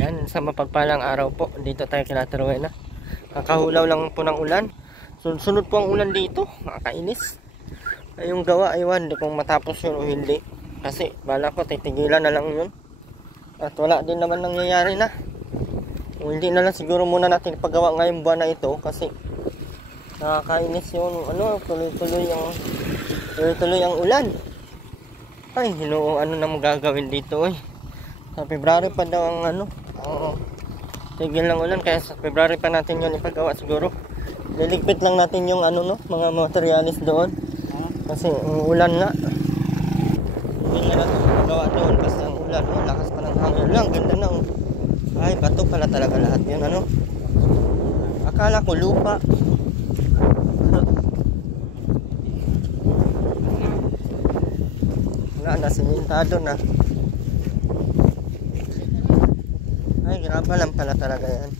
Yan, sa mapagpalang araw po, dito tayo kila Rowena. Kakahulaw lang po ng ulan. Sunod po ang ulan dito, nakakainis. Yung gawa, aywan, di kung matapos yun o hindi. Kasi bala ko, titigilan na lang yun. At wala din naman nangyayari na. Kung hindi na lang siguro muna natin ipagawa ngayong buwan na ito. Kasi nakakainis yun, tuloy-tuloy ang ulan. Ay, hinoong ano na magagawin dito eh. Sa February pa daw ang ano. Oo. Tigil lang ulan kaya sa February pa natin yun ipagawa siguro. Liligpit lang natin yung ano no, mga materialis doon. Kasi ulan nga. Hindi na natin ipagawa doon kasi ang ulan. Oh, lakas pa ng hangin lang. Ganda na oh. Ay, bato pala talaga lahat yun ano. Akala ko lupa. Wala na, simintado na. Ay, graba lang pala talaga yan.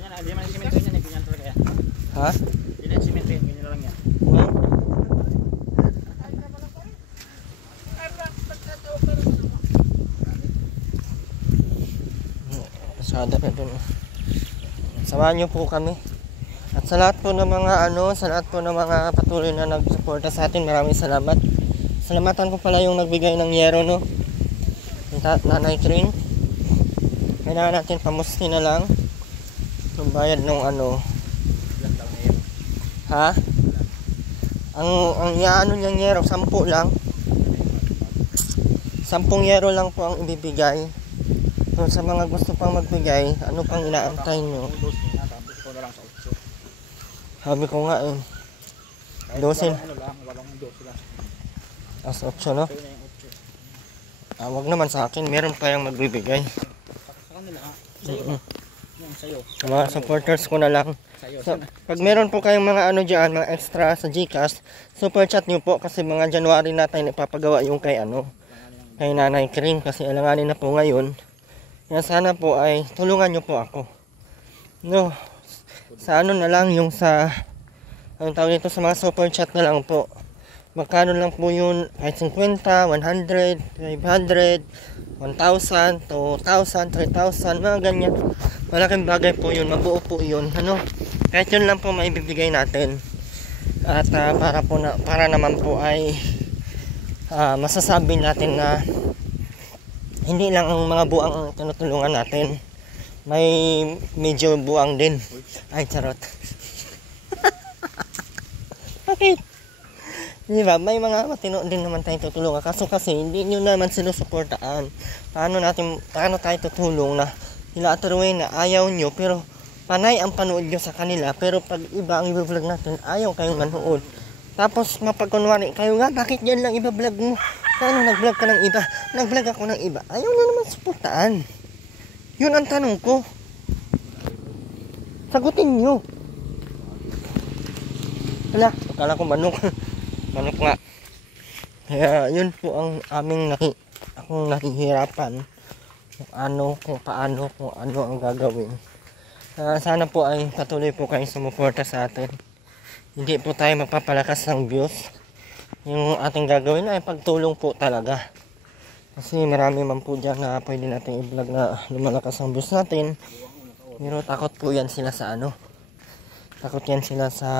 Yan, hindi man simento yan, ganyan talaga yan. Ha? Hindi na simento yan, ganyan lang yan. Pasada na dun. Samahan nyo po kami. At sa lahat po ng mga sa lahat po ng mga patuloy na nagsuporta sa atin, maraming salamat. Salamatan ko pala yung nagbigay ng yero no. Yung Nanay Tring. Kailangan natin pamusti na lang. Yung bayad nung ha? Ang yaano niyang yero, 10 lang. 10 yero lang po ang ibibigay. So sa mga gusto pang magbigay, ano pang inaantay nyo? Sabi ko nga eh. 12. As 8 no? Wag naman sa akin, meron pa yung magbibigay. Sa mga supporters ko na lang. So, pag meron po kayong mga dyan, mga extra sa GCash, super chat nyo po kasi mga January natin ipapagawa yung kay kay Nanay Kring kasi alanganin na po ngayon. Yan sana po ay tulungan nyo po ako. No, sa na lang yung sa anong tawag dito sa mga super chat na lang po. Magkano lang po yun, kahit 50, 100, 500, 1,000, 2,000, 3,000, mga ganyan. Malaking bagay po yun, mabuo po yun. Kahit yun lang po maibibigay natin. At para naman po ay masasabi natin na hindi lang ang mga buang ang tinutulungan natin. May medyo buang din. Ay, charot. Bakit? Diba? May mga matino din naman tayong tutulungan. Kaso kasi hindi nyo naman sinusuportaan. Paano tayo tutulong na sila at Rowena ayaw nyo pero panay ang panood nyo sa kanila. Pero pag iba ang i-vlog natin, ayaw kayong manood. Tapos mapagkunwari kayo nga, bakit yan lang i-vlog mo? Paano nag-vlog ka ng iba? Nag-vlog ako ng iba. Ayaw na naman suportaan. Yun ang tanong ko. Sagutin nyo. Wala, akala ko manok. Manok nga. Kaya yun po ang aming akong nahihirapan. Kung paano ang gagawin. Sana po ay patuloy po kayong sumuporta sa atin. Hindi po tayo magpapalakas ng views. Yung ating gagawin ay pagtulong po talaga. Kasi marami man po dyan na pwede natin i-vlog na lumalakas ang views natin. Pero takot po yan sila sa takot yan sila sa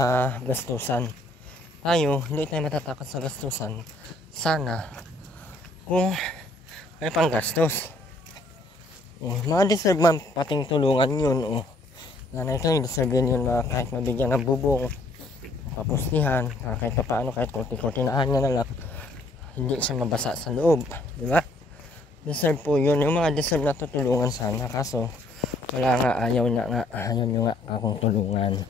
gastusan. Tayo, hindi tayo matatakot sa gastusan. Sana, kung may panggastos. Mga deserve man pating tulungan yun. Nanay ito, deserve yun na kahit mabigyan ng bubong, papustihan, kahit pa paano, kahit kurti-kurtinahan niya na lang, hindi siya mabasa sa loob. Diba? Deserve po yun. Yung mga deserve na tutulungan sana. Kaso, wala nga, ayaw nyo nga akong tulungan.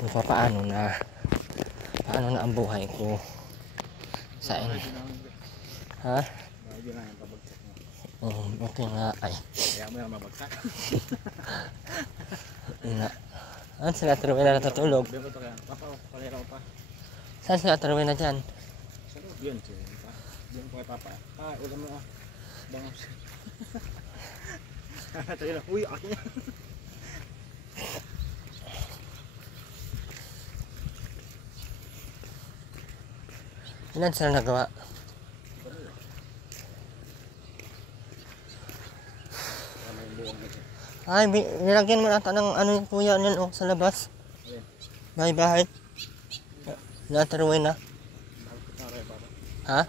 Kung paano na ang buhay ko sa inyo. Ha? Okay nga ay. Kaya mo yung mabagsak. Saan sila Rowena natutulog? Saan sila Rowena dyan? Yun po kay Papa. Ulam mo bangos. Tayo na. Uy, akin yan. Ilan sila nagawa? Ay, nilagyan mo nata ng ano yung kuya niyan oh, sa labas. Bahay-bahay. Nataruin na. Ha?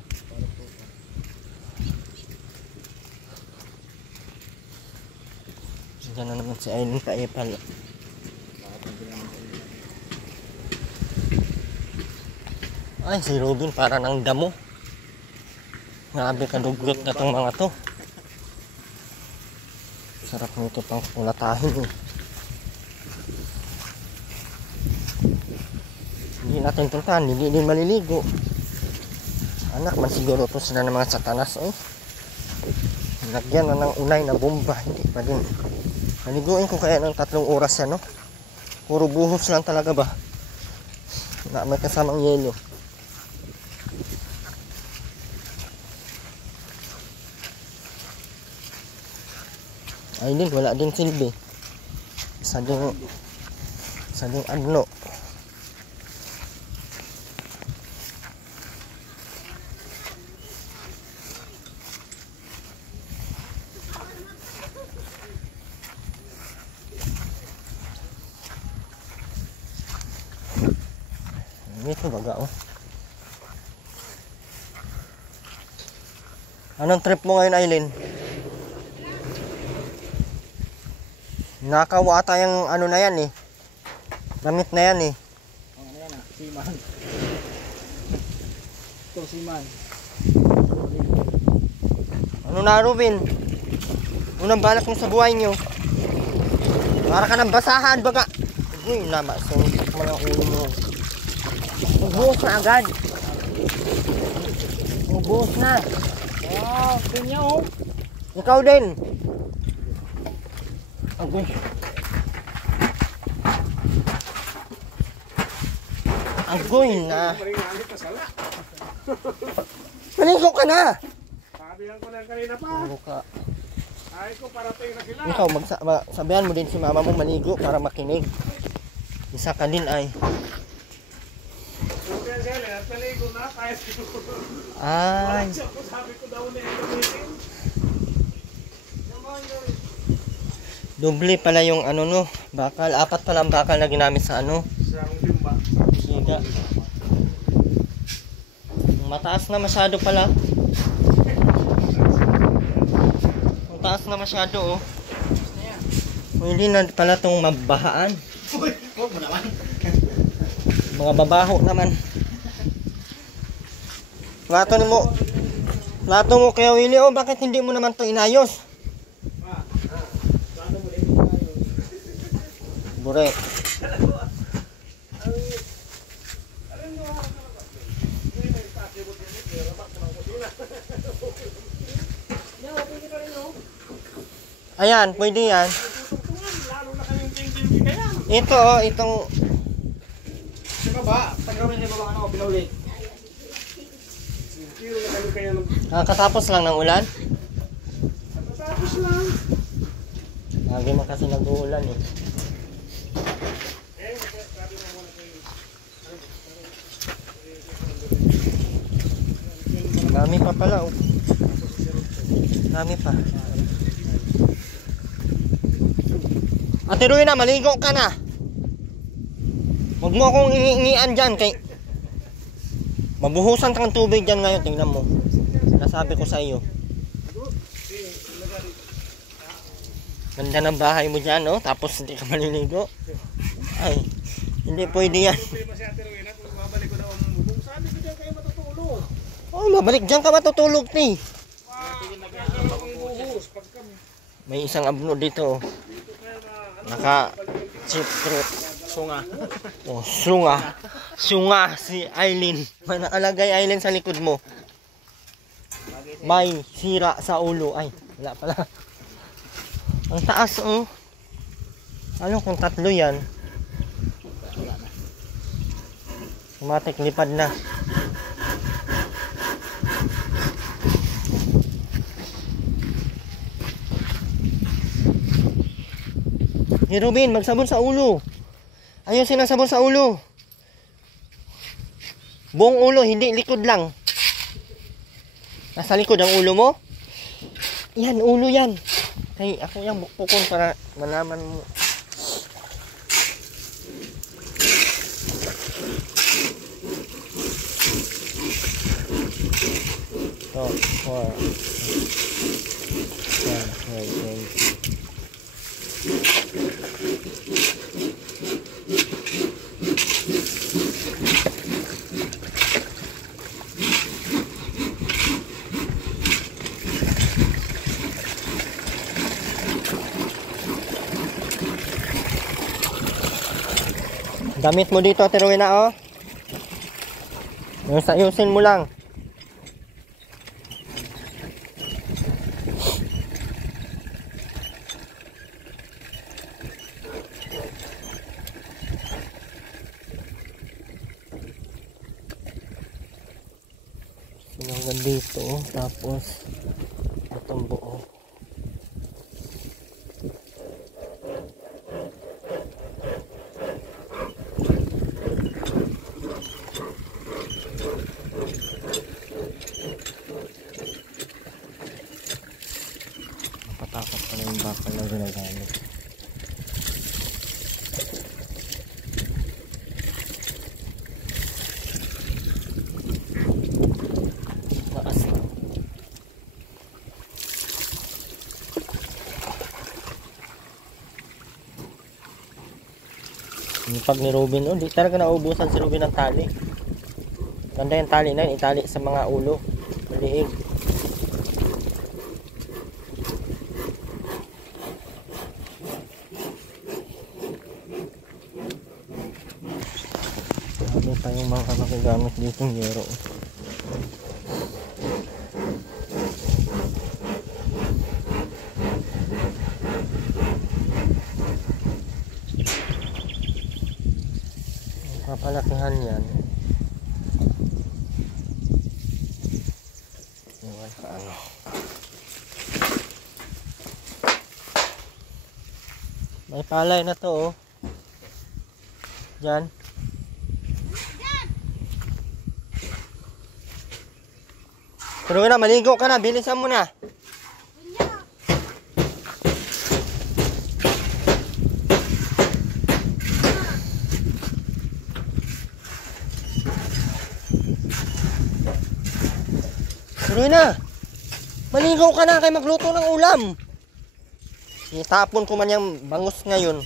Diyan na naman si Aileen kaipal. Ay, si Robin para ng damo. Grabe kadugot na tong mga to. Sarap nito pang kulatahin eh. Hindi natin puntahan, hindi din maliligo. Anak man siguro to sila ng mga satanas eh. Lagyan na ng unay na bomba, hindi pa din. Naliguin ko kaya ng 3 oras yan no. Puro buhos lang talaga ba. Na may kasamang yelo. Ay din, wala din silbi. Isa ding adno. Ito baga oh. Anong trip mo ngayon, Aileen? Nakawata yung ano na yan eh. Damit na yan eh. Ang ano yan ah, siman. Ito siman. Ano na Robin? Unang balak mo sa buhay nyo. Para ka ng basahan baga. Uy, nama, suntok mo ng ulo mo. Ubuhos na agad. Ubuhos na. Wow, pinya oh. Ikaw din. Agoy. Agoy na. Maringalit na sala. Maligo ka na. Sabihan ko na kanina pa. Maligo ka. Ay ko parating na sila. Ikaw, sabihan mo din si mama mo maligo para makinig. Isa ka din ay. Kaya sila, naligo na kahit siguro. Ay. Sabi ko daw na yung meeting. Doble pala yung ano no. Bakal. 4 pala ang bakal na ginamit sa ano. Siyang limba. Siga. Mataas na masyado pala. Mataas na masyado oh. Hindi na pala itong mabahaan. Huwag mo naman. Mga babaho naman. Plato mo kaya Willie oh. Bakit hindi mo naman ito inayos? Burek. Ayan, pwede yan. Ito oh, itong Sa baba, tagawin sa baba ano, pinaulit. Tiro na kami kaya nung katapos lang ng ulan. tapos lang. Lagi man kasi nag-uulan eh. Dami pa pala oh. Dami pa. Ate Ruina, maligo ka na. Huwag mo akong ingian dyan kay mabuhusan kang tubig dyan ngayon. Tingnan mo. Nasabi ko sa iyo. Ganda ng bahay mo dyan oh. Tapos hindi ka maliligo. Ay, hindi pwede yan. Problema si Ate Rowena kung babalik ko daw ang bubong. Sabi ko dyan kayo matutulog. Oh, mabalik dyan ka matutulog ni. May isang abno dito oh. Naka chipro. Sunga. Oh, sunga. Sunga si Aileen. May nakalagay Aileen sa likod mo. May sira sa ulo. Ay, wala pala. Ang taas oh. Ano kung 3 yan? Automatic lipad na. Hey Robin, magsabon sa ulo. Ayusin ang sabon sa ulo. Buong ulo, hindi likod lang. Nasa likod ang ulo mo. Yan, ulo yan. Hey, ako yung bukpukon para malaman mo. So, 4. 20. Damit mo dito, Ate Rowena, oh. Ayusin mo lang. Sinanggan dito, tapos itong buo. Napatakot pa na yung bakal na ginagamit. Taas lang. Yung pag ni Robin, oh, di talaga naubusan si Robin ng tali. Ganda yung tali na yun, itali sa mga ulo, maliig. Ano tayong mga magagamit dito ng yero. Kapalakihan yan. Iwan ka ano. May palay na to, oh. Diyan. Pero na, maligo ka na. Bilisan mo na. Pero na, maligo ka na kay magluto ng ulam. Itapon ko man yung bangus ngayon.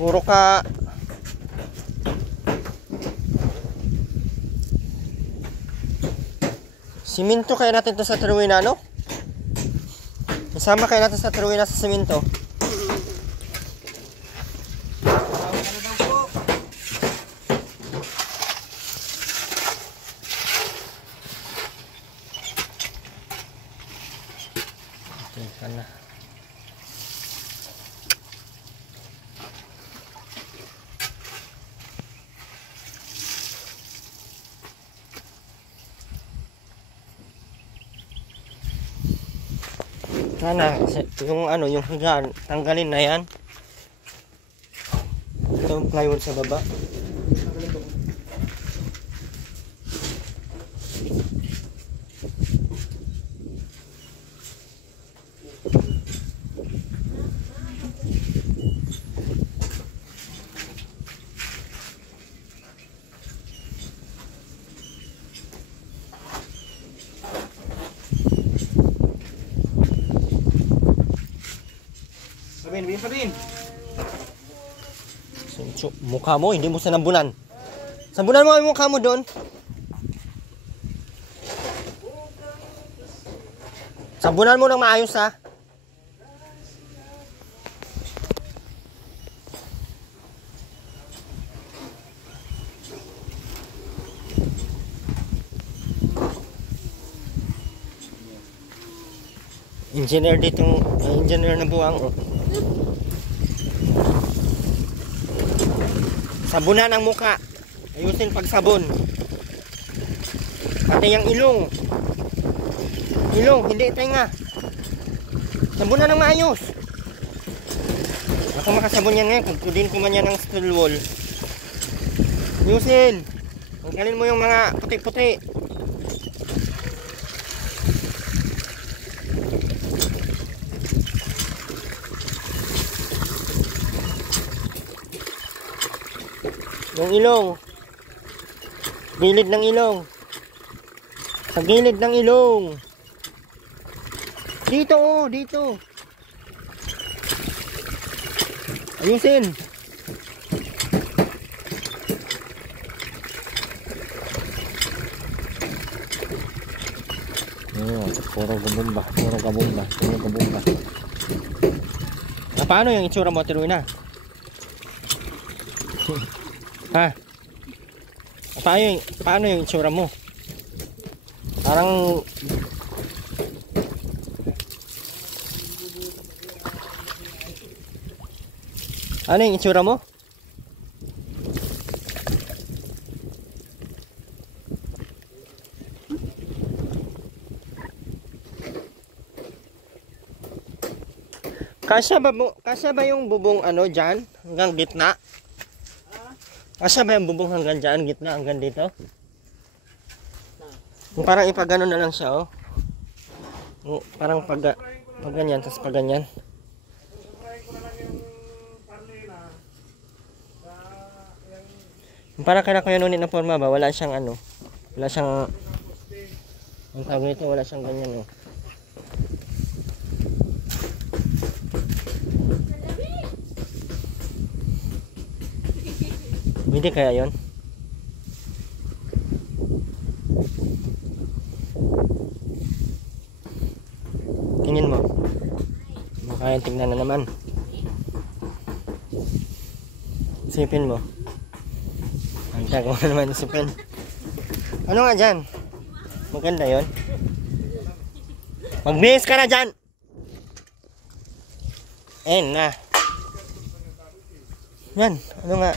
Puro ka siminto kaya natin to sa Rowena, no? Isama kaya natin sa Rowena sa siminto. Teka na. Sana yung ano, yung higaan, tanggalin na yan. Itong plywood sa baba. Sabin. Mukha mo, hindi mo sinabunan. Sabunan mo ang mukha mo doon. Sabunan mo ng maayos, ha. Engineer dito, engineer na buwang, oh. Sabunan ang muka. Ayusin pagsabon. Pati yung ilong. Ilong, hindi tenga. Sabunan ng maayos. Ako makasabon yan ngayon. Kudin ko man yan ng steel wool. Ayusin. Tanggalin mo yung mga puti-puti. Yung ilong. Gilid ng ilong. Sa gilid ng ilong. Dito oh, dito. Ayusin. Puro gabumba, puro gabumba, puro gabumba. Ah, paano yung itsura mo, Tiruina? Ha? Paano yung itsura mo? Parang ano yung itsura mo? Kasya ba yung bubong ano dyan? Hanggang gitna? Kasya ba yung bubong hanggang dyan? Gitna hanggang dito? Parang ipagano na lang siya oh. Parang pag ganyan, tapos pag ganyan. Parang kaya kuya ng forma ba? Wala siyang ano. Wala siyang ang tawag nito, wala siyang ganyan oh. Hindi kaya yon? Tingin mo. Mukha yung tingnan na naman. Isipin mo. Ang tago na naman isipin. Ano nga dyan? Maganda yon. Magbihis ka na dyan! Na. Yan, ano nga?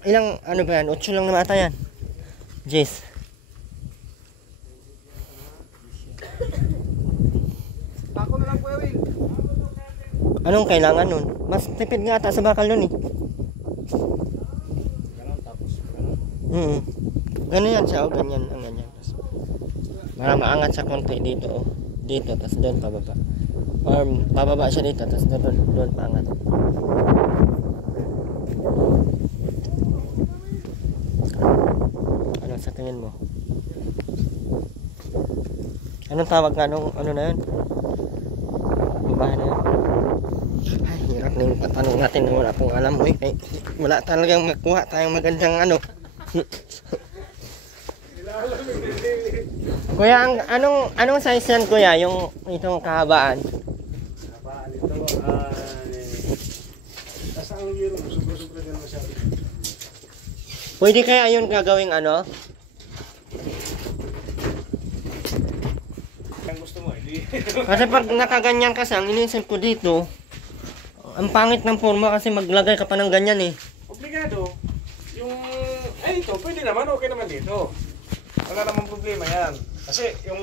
Ilang, ano ba yan? 8 lang naman ata yan. Jace. Ako na lang po, Will. Anong kailangan nun? Mas tipid nga ata sa bakal nun eh. Ganon, tapos ganon. Ganun yan siya, oh. Ganyan, ang ganyan. Para maangat sa konti dito, oh. Dito, tas doon pababa. Or bababa siya dito, tas doon paangat. Ano sa tingin mo? Anong tawag nga nung ano na yun? Babae na yun? Ay, hirap na yung patanong natin na wala pong alam mo eh. Wala talagang makuha tayong magandang ano. Kuya, anong size yan kuya? Yung itong kahabaan? Kahabaan ito, nasa ang yun, sobra-sobra din masyado. Pwede kaya yun gagawing ano? Ang gusto mo, hindi. Kasi pag nakaganyan kasi, ang inisip ko dito, ang pangit ng forma kasi maglagay ka pa ng ganyan eh. Obligado. Yung, ito, pwede naman, okay naman dito. Wala namang problema yan. Kasi yung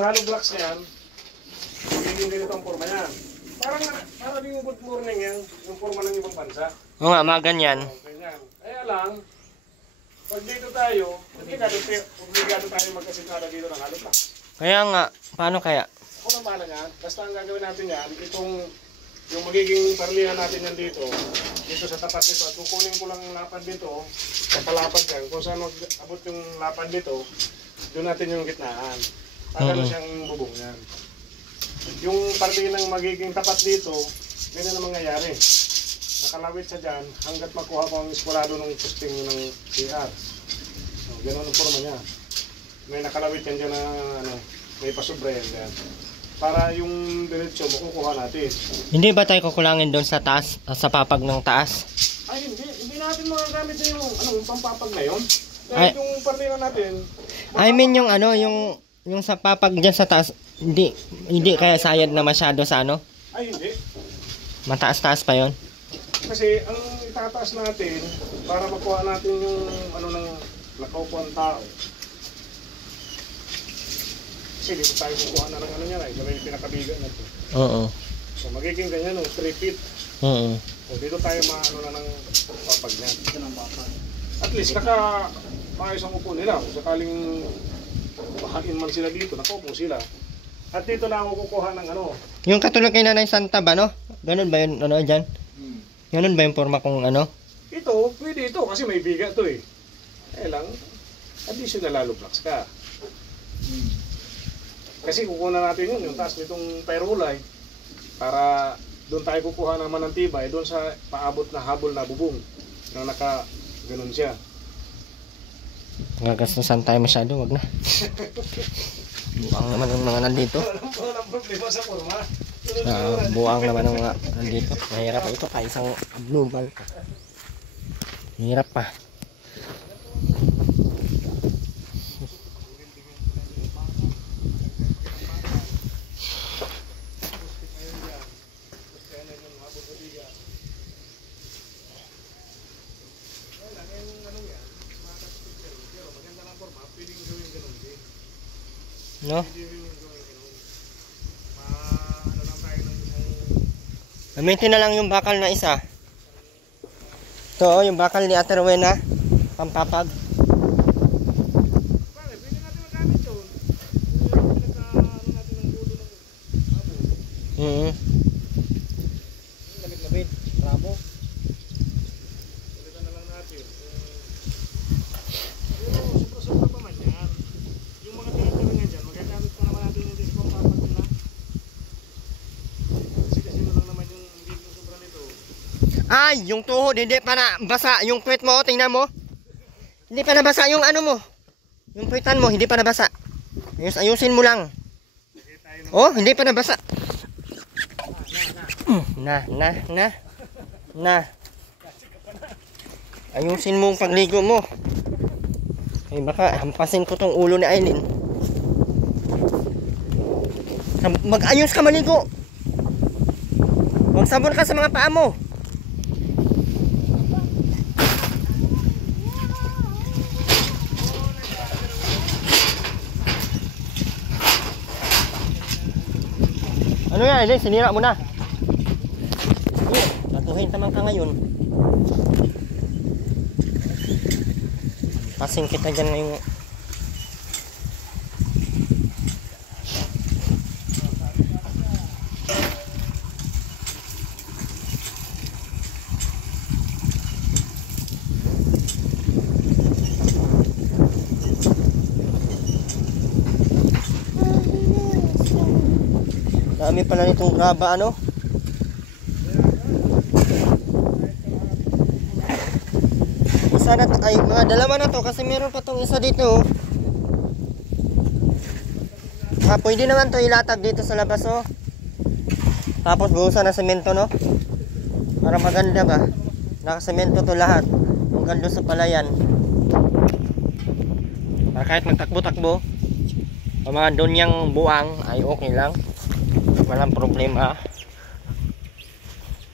hollow blocks na yan, hindi ganito ang forma yan. Parang yung good morning yan, yung forma ng ibang bansa. Oo nga, mga ganyan. Ganyan. Kaya lang, pag dito tayo, obligado tayo magkasintada dito ng hollow blocks. Kaya nga, paano kaya? Ako na bahala yan. Basta ang gagawin natin yan, yung magiging parlihan natin yan dito sa tapat nito. At kukunin ko lang lapad dito, kapalapad yan. Kung saan abot yung lapad dito, doon natin yung gitnaan. Para siyang bubong yan. Yung parlihan ng magiging tapat dito, ganyan ang mangyayari. Nakalawit siya dyan hanggat makuha ko ang eskwalado ng posting ng CR. So, ganoon ang forma niya. May nakalawit yan dyan na may pasobra yan dyan. Para yung diretsyo makukuha natin. Hindi ba tayo kukulangin doon sa taas, sa papag ng taas? Ay, hindi natin magagamit na yung pampapag na yun. Dahil yung parlina natin. I mean yung yung sa papag dyan sa taas, hindi kaya sayad na masyado sa ano? Ay, hindi. Mataas-taas pa yon. Kasi ang itataas natin para makuha natin yung ng nakaupuan tao. Kasi dito tayo kukuha na ng niya na, may pinakabigan na ito. Oo. So magiging ganyan 3 feet. Oo. So dito tayo na ng papag niya. At least maayos ang upo nila. Kung sakaling bahain man sila dito, nakaupo sila. At dito na ako kukuha ng Yung katulad kay Nanay Santa ba, no? Ganun ba yun, dyan? Ganun ba yung forma kung ano? Ito, pwede ito kasi may biga to eh. Lang, additional hollow blocks ka. Kasi kukuha natin yun, yung taas nitong pyrolite para doon tayo kukuha naman ng tibay doon sa paabot na habol na bubong na naka ganun siya. Gagastusan tayo masyado, wag na. Buang naman ng mga nandito. Walang problema sa forma. Buang naman ng mga nandito. Mahirap ito pa isang abnormal. Mahirap pa. No? Gamitin na lang yung bakal na isa. Ito, yung bakal ni Ate Rowena. Pampapag. Pwede natin magamit yun. Natin ng dulo ng habo. Labit-labit. Rabo. Palitan na lang natin. Pero sobra-sobra pa man yan. Yung mga pinataringan dyan, magagamit pa naman natin yung disipang papag na. Kasi na lang naman yung hindi yung sobra nito. Ay, yung tuhod, hindi pa na basa. Yung puwet mo, tingnan mo. Hindi pa nabasa yung ano mo. Yung puwetan mo, hindi pa nabasa. Ayusin mo lang. Oh, hindi pa nabasa. Na. Ayusin mo ang pagligo mo. Ay baka hampasin ko tong ulo ni Aileen. Mag-ayos ka maligo. Magsabon ka sa mga paa mo. Ano yan, Aileen? Sinira mo na. Tatuhin naman ka ngayon. Pasing kita dyan ngayong dami pala nitong graba, ano? Isa na ay mga dalawa na to kasi meron pa tong isa dito. Pwede naman to ilatag dito sa labas, oh. Tapos buhusan ng semento, no? Para maganda ba? Nakasemento to lahat. Yung ganda sa palayan. Para kahit magtakbo-takbo, mga donyang buang ay okay lang. Walang problema.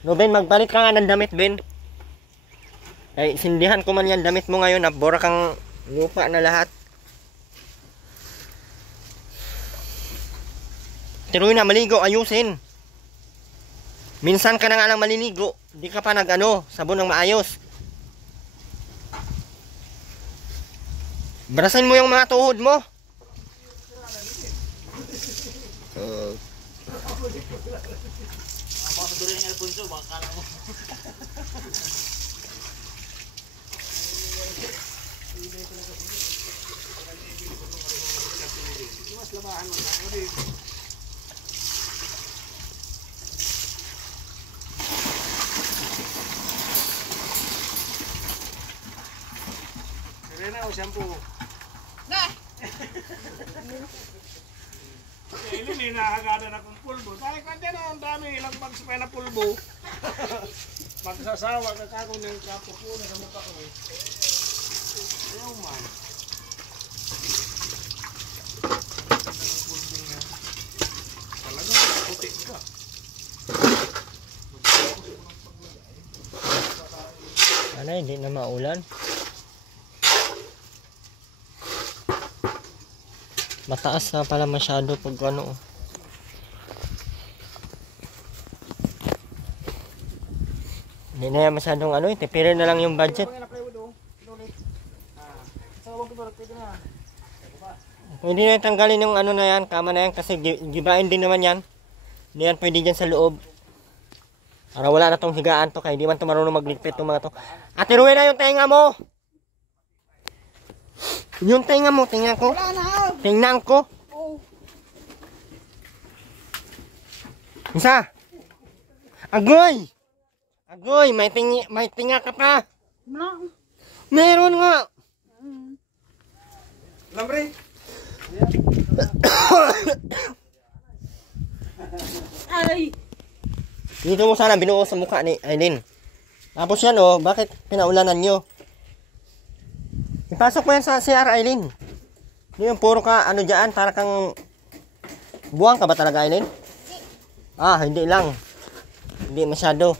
No, Ben, magbalik ka nga ng damit, Ben. Ay, sindihan ko man yan damit mo ngayon. Nabora kang lupa na lahat. Tiruin na, maligo, ayusin. Minsan ka na nga lang maliligo. Di ka pa nag-ano, sabon ng maayos. Barasin mo yung mga tuhod mo. Duri ng Alfonso, baka kala mo. Mas labahan mo na. Hindi. Serena o shampoo? Na! Ilin eh, nakagada na kong pulbo. Tayo ka dyan ang dami, ilang bags pa na pulbo. Magsasawa ka kako ng kapupuna sa mukha ko. Ayaw man. Talagang puti ka. Ano, hindi na maulan. Mataas na pala masyado pag ano. Hindi na yan masyadong ano, tipirin na lang yung budget. Pwede na tanggalin yung ano na yan, kama na yan kasi gibain din naman yan. Hindi yan pwede dyan sa loob. Para wala na tong higaan to, kaya di man to marunong magligpit tong mga to. Ate Rowena, yung tenga mo! Yung tenga mo, tingnan ko. Wala na. Tingnan ko. Oh. Isa. Agoy! Agoy, may tinga ka pa. Na. Meron nga. Lambre. Ay. Dito mo sana binuo sa mukha ni Aileen. Tapos yan oh, bakit pinaulanan nyo? Ipasok mo yan sa CR, Aileen. Hindi yung puro ka ano dyan, para kang buwang ka ba talaga, Aileen? Ah, hindi lang. Hindi masyado.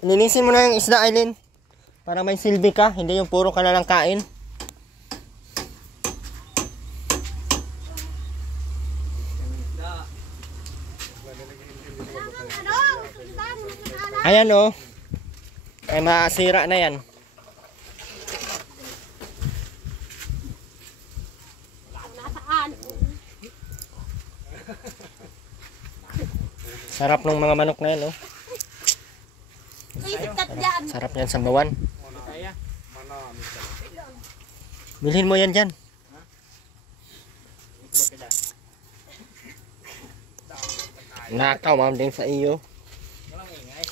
Linisin mo na yung isda, Aileen. Para may silbi ka, hindi yung puro ka na lang kain. Ayan oh. Ay masira na yan. Nasaan? Sarap ng mga manok na yan oh. May sikat dyan. Sarap yan sa bawan. Kaya. Bilhin mo yan dyan. Nakaw, ma'am din sa iyo. Walang ingay.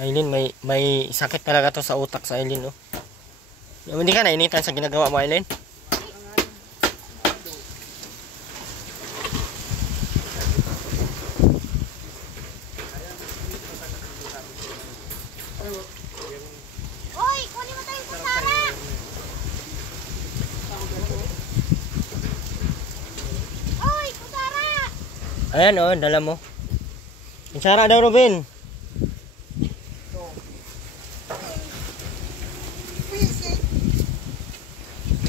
Aileen, may sakit talaga to sa utak sa Aileen oh. Hindi ka nainitan sa ginagawa mo, Aileen? Hoy, kunin mo tayong kusara. Hoy, kusara. Ayan oh, dala mo. Isara daw, Robin.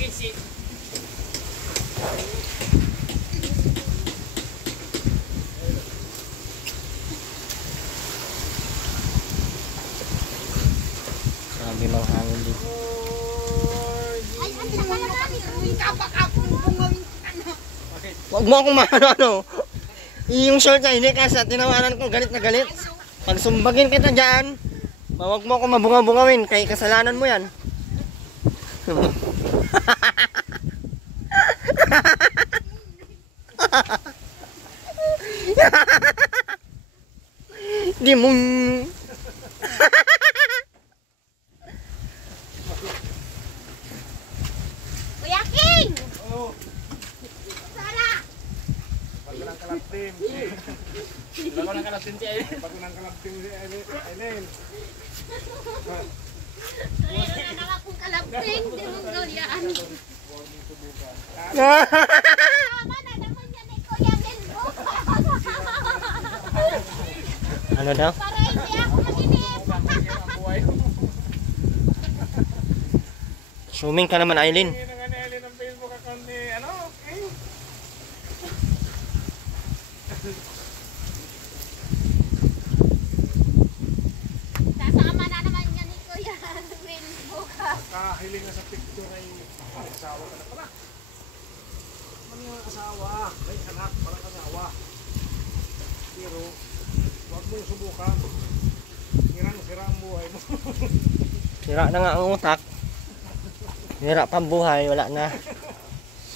Visit. Sabi mang hangin din. Ay, ang sama naman. Ang kapak ako. Bungawin ka na. Huwag mo akong ano. Yung short na hindi kasi tinawanan ko galit na galit. Pag sumbagin kita dyan, huwag mo akong mabunga-bungawin kay kasalanan mo yan. Di mo. Kuya King! Oh, Kusara! bago ng kalaptim. Bago ng kalasin si Aileen. Bago ng kalaptim si Aileen. Meron na akong kalapting. Di mong gawin. Tama na naman yan eh, Kuya King. Ano daw? Para hindi ako maginip. Swimming ka naman, Aileen. Hindi na nga ni Aileen ang Facebook account ni ano? Okay. Sasama na naman yan ni Kuya Will bukas. Kahiling na sa picture ay asawa ka na pala. Mga asawa, may anak, parang asawa. Pero, huwag mong subukan. Sirang-sira ang buhay mo. Sira na nga ang utak. Sira pa ang buhay, wala na.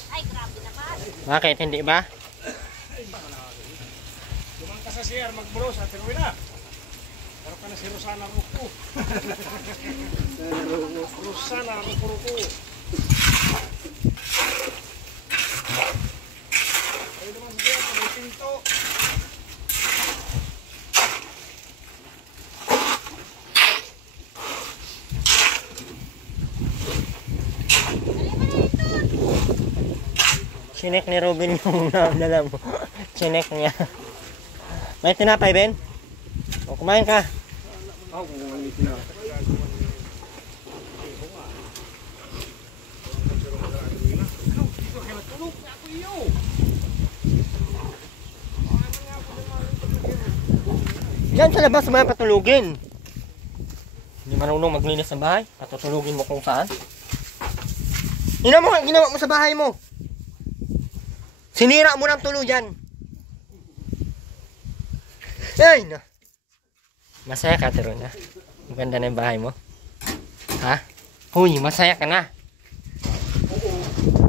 Ay, grabe naman. Bakit, hindi ba? Dumang ka sa CR, mag-bros at tinuwi na. Pero ka na si Rosana Ruko. Rosana Ruko. Ay naman siya, may pinto. Sinek ni Robin yung dala mo. Sinek niya. May tinapay, Ben? O, kumain ka. Ako kung ang itina. Yan sa labas mo patulugin. Hindi marunong maglinis ng bahay. Patutulugin mo kung saan. Ina mo, ginawa mo sa bahay mo. Sinira mo ng tuluyan. Ay na. Masaya ka, Tero na. Maganda na yung bahay mo. Ha? Huy, masaya ka na.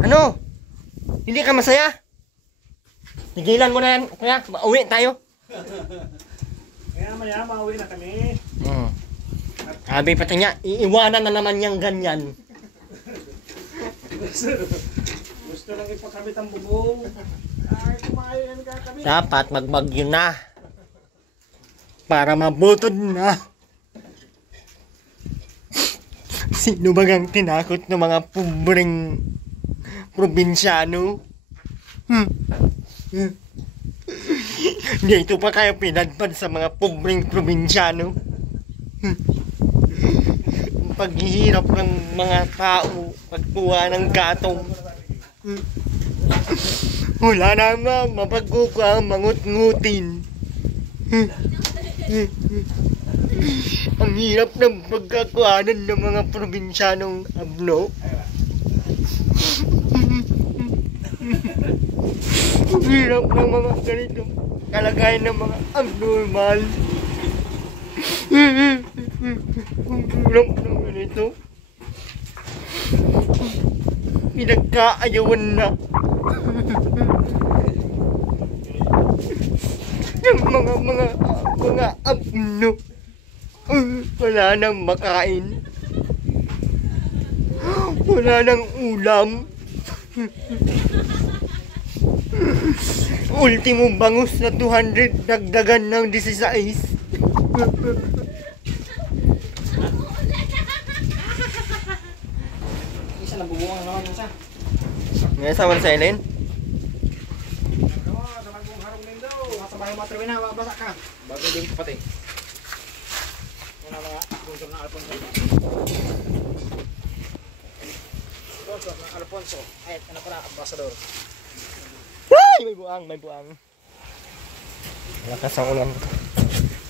Ano? Hindi ka masaya? Tigilan mo na yan. Kaya, mauwi tayo. Kaya maya, mauwi na kami. Sabi pati niya, iiwanan na naman niyang ganyan. Gusto lang ipakabit ang bubong. Ay, kumain ka kami. Dapat magbagyo na. Para mabutod na. Sino bagang tinakot ng mga pobreng probinsyano? Dito pa kayo pinadpad sa mga pobreng probinsyano. Ang paghihirap ng mga tao pagkuha ng gatong. Wala naman mapagkukuha mangut-ngutin. Ang hirap ng pagkakuhanan ng mga probinsyanong abno. Ang hirap ng mga ganitong kalagayan ng mga abnormal. Ang hirap ng ganito. Pinagkaayawan na. Yung mga abno. Wala nang makain. Wala nang ulam. Ultimo bangus na 200 dagdagan ng 16. Isa nabubuang naman isa. Ngayon sa Marcelin? Sa bagong harong din daw. Sa bahay mo Terwin na mabasa ka. Bago din ko pati. Wala mga sponsor ng Alfonso. Sponsor ng Alfonso. Ay, ano pala, ambassador. Ay, may buang, may buang. Malakas ang ulan.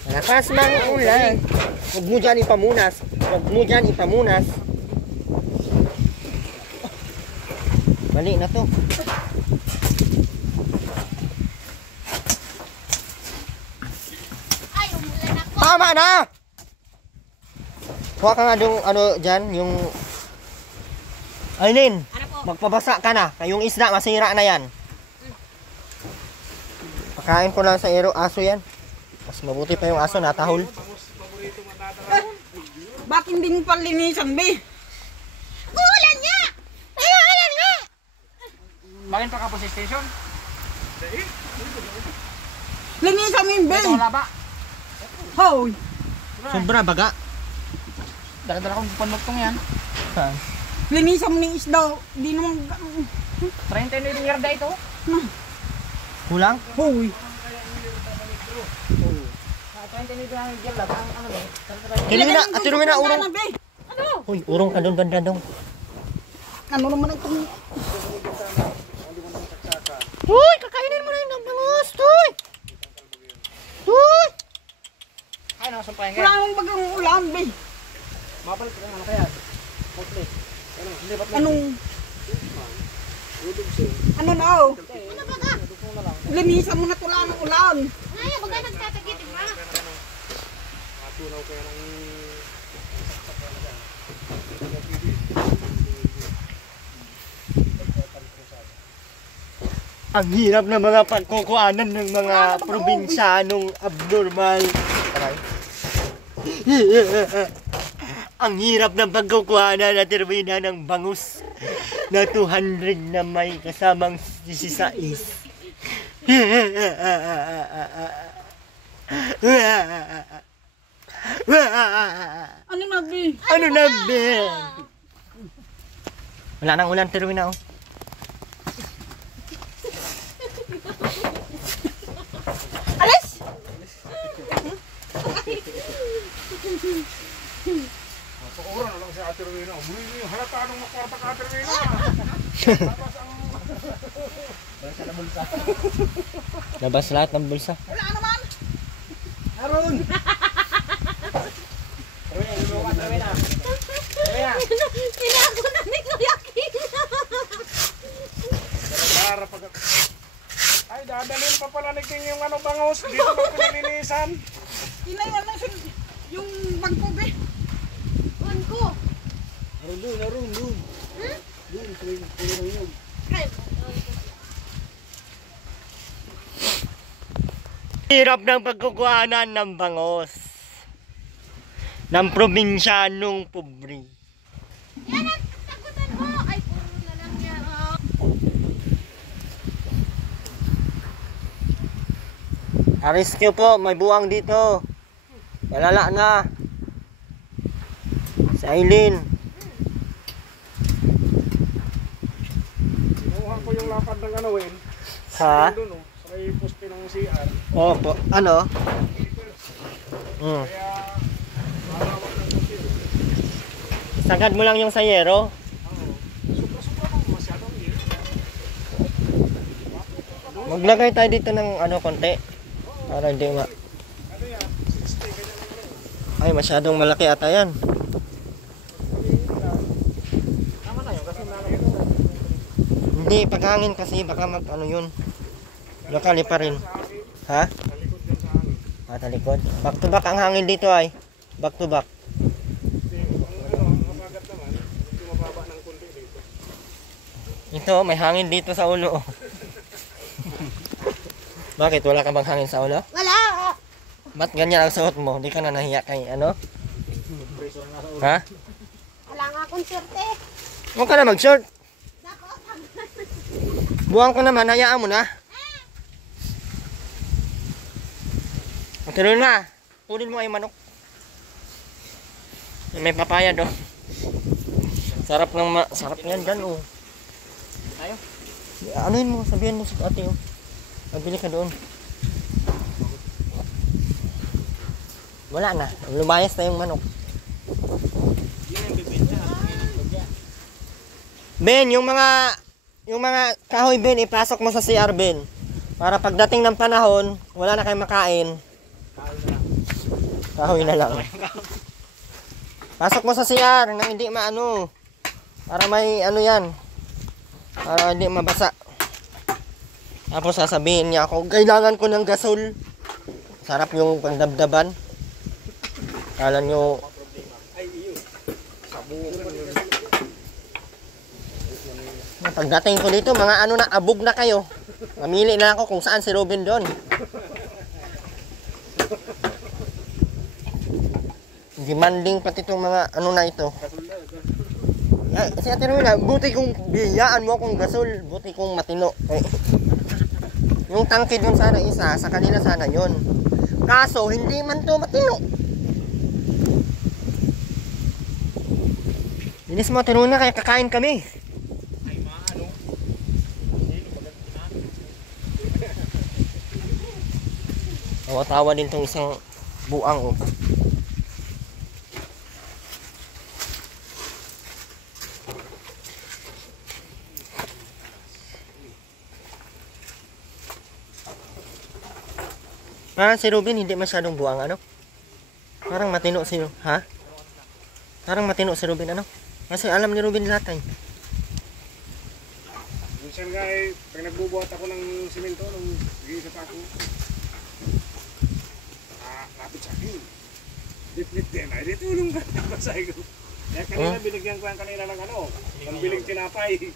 Malakas ng ulan. Huwag mo dyan ipamunas. Huwag mo dyan ipamunas. Mali na to. Ay, umulan ako. Tama na! Kuha ka nga yung ano dyan, yung... Aylin, Ano po? magpabasa ka na. Yung isda, masira na yan. Pakain ko lang sa aso yan. Mas mabuti pa yung aso, natahol. Bakit hindi mo palinisan, be? Ulan nga! Ay, ulan nga! Bakit pa ka po sa station? Linisan mo yung be! Ito wala ba? Hoy! Sobra baga. Dala-dala kong panluktong yan. Linisan mo ng isda. Di naman... 30 na yung yarda ito. Kulang? Hoy! 20 na yung yarda. Ano ba? Kiling na, atirumin na urong. Be. Uy, urong ka doon, banda doon. Ano naman itong... Uy, kakainin mo na yung bangus. Uy! Uy! Ay, nakasumpahin Wala ka. namang bagang ulam, be. Mapalit ka ano kaya? Hopefully. Anong... Ano na, oh? Ano ba ka? Linisan mo na tula ng ulan. Ngayon, baga nagtatagitin mo. Tunaw kaya ng... Ang hirap ng mga pagkukuhanan ng mga probinsyanong abnormal. Ang hirap ng pagkukuhanan at termina ng bangus na 200 na may kasamang 16. Ano na, be? Ano na, be? Wala nang ulan, termina, oh. Alis! Paura na lang si Ate Rowena. Muli yung halata nung makwarta ka Ate Rowena. Tapos ang... Labas lahat ng bulsa. Wala naman. Aron! Tawin, luwa, tawin na. Tawin na. Tinago na ni Kuya King. Para pag... Ay, dadalhin pa pala ni King yung ano bangos. Dito mo pinalinisan. Inay, ano, yung bangko, be. Kuhan ko. Aron doon, aron doon. Doon, tawin na yun. Ay, Hirap ng pagkukuhanan ng bangos ng probinsyanong pobre. yan ang takutan mo. Ay, puro na lang yan. Rescue po, may buwang dito. Malala na. Si Aileen. Kinuha ko yung lapad ng ano, Wen. Ha? Doon, oh. Sa may poste ng CR. Opo. Ano? Kaya, malawak ng poste. Sagad mo lang yung sayero. Sobra-sobra mo masyadong yun. Maglagay tayo dito ng ano konti. Para hindi ma... Ano yan? 60, ganyan lang yun. Ay, masyadong malaki ata yan. Tama na yun, kasi Hindi, paghangin kasi baka mag ano yun. Lokali pa rin. Ha? Talikod yan sa akin. Ah, talikod. Back to back ang hangin dito ay. Back to back. Kasi ang mabagat naman, medyo mababa ng kunti dito. Ito, may hangin dito sa ulo. Bakit? Wala ka bang hangin sa ulo? Wala. Ba't ganyan ang suot mo? Di ka na nahiya kay ano? preso na nasa ulo. Ha? Wala nga akong sirte. Huwag ka na mag-short. Dako. Buwang ko naman, hayaan mo na. Tuloy na. Kunin mo ay manok. May papaya do. Sarap ng sarap niyan dyan oh. Tayo? Anuin mo, sabihin mo sa ate oh. Magbili ka doon. Wala na. Lumayas na yung manok. Yun ang bibenta. Ben, yung mga kahoy Ben, ipasok mo sa CR Ben. Para pagdating ng panahon, wala na kayong makain. Kahoy na lang. Pasok mo sa CR nang hindi maano. Para may ano yan. Para hindi mabasa. Tapos sasabihin niya ako, kailangan ko ng gasol. Sarap yung pagdabdaban. Kala nyo, pagdating ko dito, mga ano na, abog na kayo. Mamili na ako kung saan si Robin doon. Demanding pati itong mga ano na ito. Ay, si Ate Rowena, buti kong biyaan mo akong gasol. Buti kong matino. Eh, yung tangke doon sana isa, sa kanila sana yon. Kaso, hindi man to matino. Bilis mo, Ate Rowena, kaya kakain kami. Ay, maano. Tawa-tawa din tong isang buang oh. Parang si Robin hindi masyadong buang ano? Parang matino si ha? Parang matino si Robin ano? Kasi alam ni Robin lahat ay. Minsan nga eh, pag nagbubuhat ako ng simento, nung gisa pa ako, lapit sa akin. Dip-dip din, ay ditulong ka. Basay ko. Kaya kanina binigyan ko yan kanina ng ano, ng biling tinapay.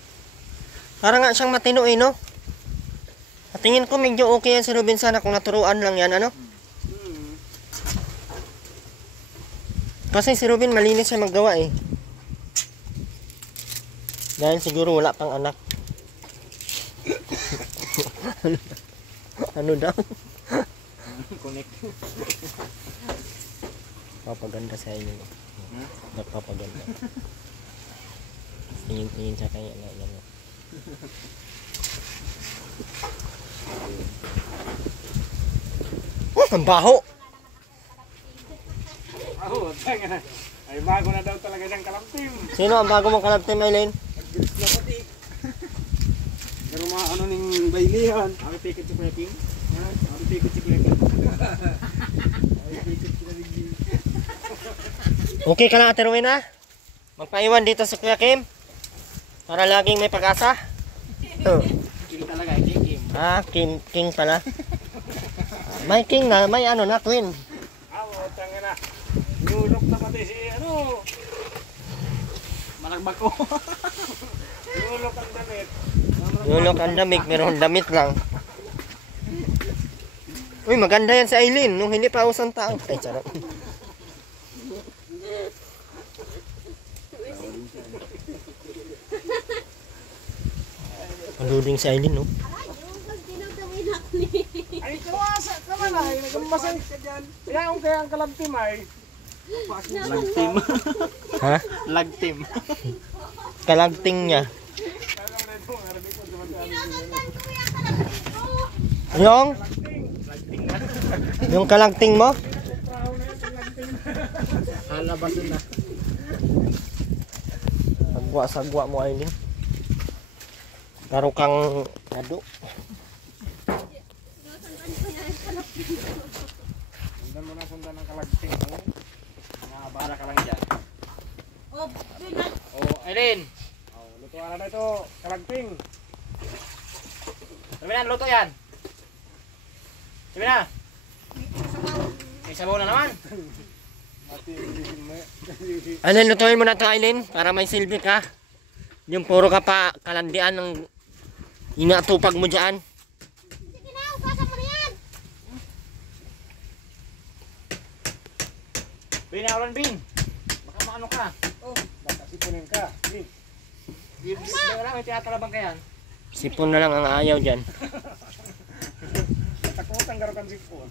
Parang nga siyang matino eh no? At tingin ko medyo okay yan si Robin sana kung naturuan lang yan ano? Kasi si Robin malinis siya maggawa eh. Dahil siguro wala pang anak. Ano daw? Connect. Papaganda sa inyo. Nagpapaganda. Tingin-tingin siya kaya na yan. Ang baho! Oo, tanga. Ay bago na daw talaga siyang kalaptim. Sino ang bago mong kalaptim, Aileen? Nagbilis na pati. Pero mga ano ning baylihan. Ang ticket sa Kuya King. Okay ka lang, Ate Rowena? Magpaiwan dito sa Kuya Kim? Para laging may pag-asa? Oh. King talaga, King. Ah, king pala. May king na, may ano na, twin. Tanga na. Nulok na pati si ano. Malagbak ko. Nulok ang damit. Yulok ang damit, meron damit lang. Uy, maganda yan si Aileen, nung hindi pa usang tao. Ay, charot. Paluding si Aileen, no? Ay, kawasa ka man ay. Nagamasan ka dyan. Kaya kung kaya ang kalagtim ay. Lagtim. Ha? Lagtim. Kalagting niya. Yung kalagting mo? Halabasin na. Sagwa mo, Aileen. Karo kang ado. Sundan mo na sundan ng kalagting. Nakabara ka lang dyan. Oh, Oh, Aileen. Lutuan na ito. Kalagting. Sabi na, luto yan. Sabi na. May sabaw na naman. Aileen, lutuin mo na ito, Aileen, para may silbi ka. Yung puro ka pa kalandian ng inatupag mo dyan. Sige na, ugasan mo na yan. Bin, Auron, Bin. Baka maano ka. Baka sipunin ka. Hindi. Hindi lang, may tinatalabang ka yan. Sipon na lang ang ayaw dyan. Takutan garokan sipon.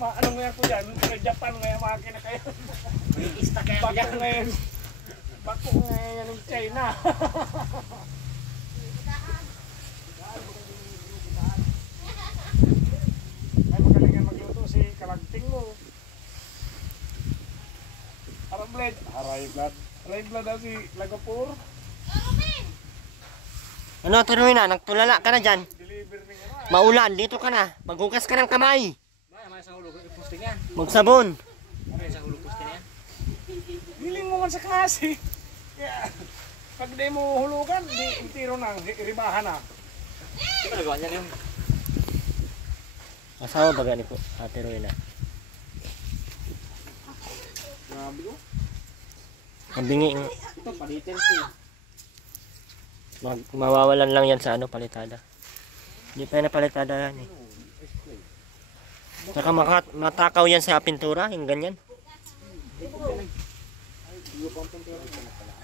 Ano nga po yan? Sa Japan nga yung makina kayo. Ista kaya Bako dyan. ngayon. Bako ngayon ng China. Ay, magalingan magluto si kalagting mo. Arablet. Arayblad daw si Lagapur. Ano, tuloy na, nagtulala ka na dyan. Deliver ni nga. Maulan, dito ka na. Maghugas ka ng kamay. May isang hulog. Posting yan. Magsabon. May isang hulog posting yan. Hiling mo man sa klase. Kaya, pag di mo hulugan, di itiro na, ribahan na. Di ba nagawa niya yung Asawa ba gani po, Ate Rowena? grabe ko? Ang bingi, Ito, palitin siya. mawawalan lang yan sa ano, palitada. Hindi pa na palitada yan eh. Saka matakaw yan sa pintura, yung ganyan.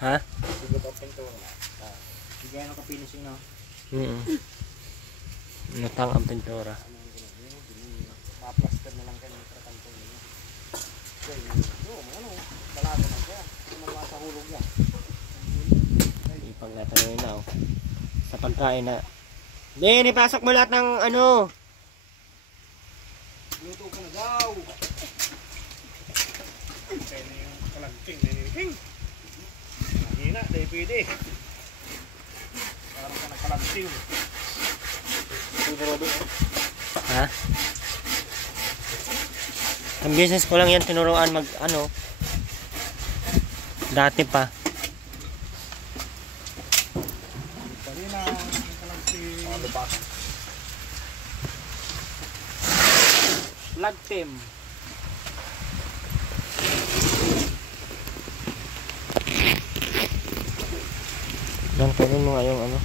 Ha? Sige, ano ka finishing na? Natang ang pintura. Maplaster na lang kayo sa kanto niyo. Ano, balato na siya. Sumawa sa hulog niya. Ipag natanong na oh. Sa pagkain na. Then, ipasok mo lahat ng ano. Luto ka na daw. Kaya na yung kalagting, niniking. Mahina, dahil pwede. Parang ka nagkalagting. Ha? Ang business ko lang yan tinuruan mag ano. Dati pa. Kanina, yung kalagting. Lagtim. Yan, kunin mo nga yung ano.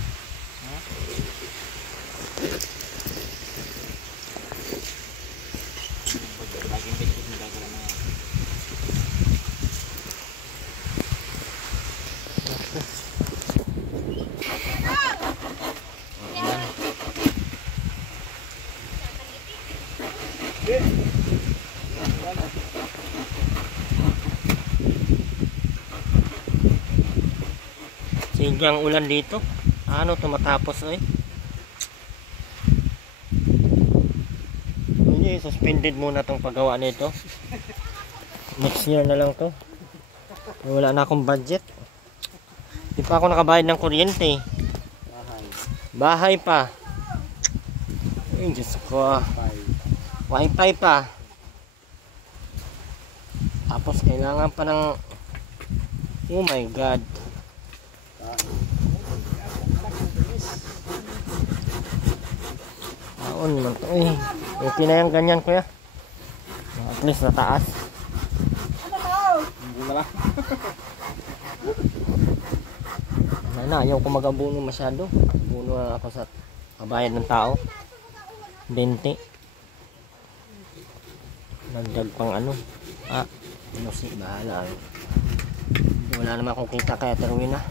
Sige ang ulan dito. Ano tumatapos eh. Hindi, suspended muna tong paggawa nito. Next year na lang to. Wala na akong budget. Di pa ako nakabayad ng kuryente. Bahay pa. Ay, Diyos ko. Wi-Fi pa. Tapos kailangan pa ng... Oh my God. Taon naman to. Uy, okay na yung ganyan kuya. At least nataas. Ayaw ko mag-abuno masyado. Abuno na ako sa kabayan ng tao. 20. Nagdag pang ano. Si bahala. Wala naman akong kita kaya Terwin na.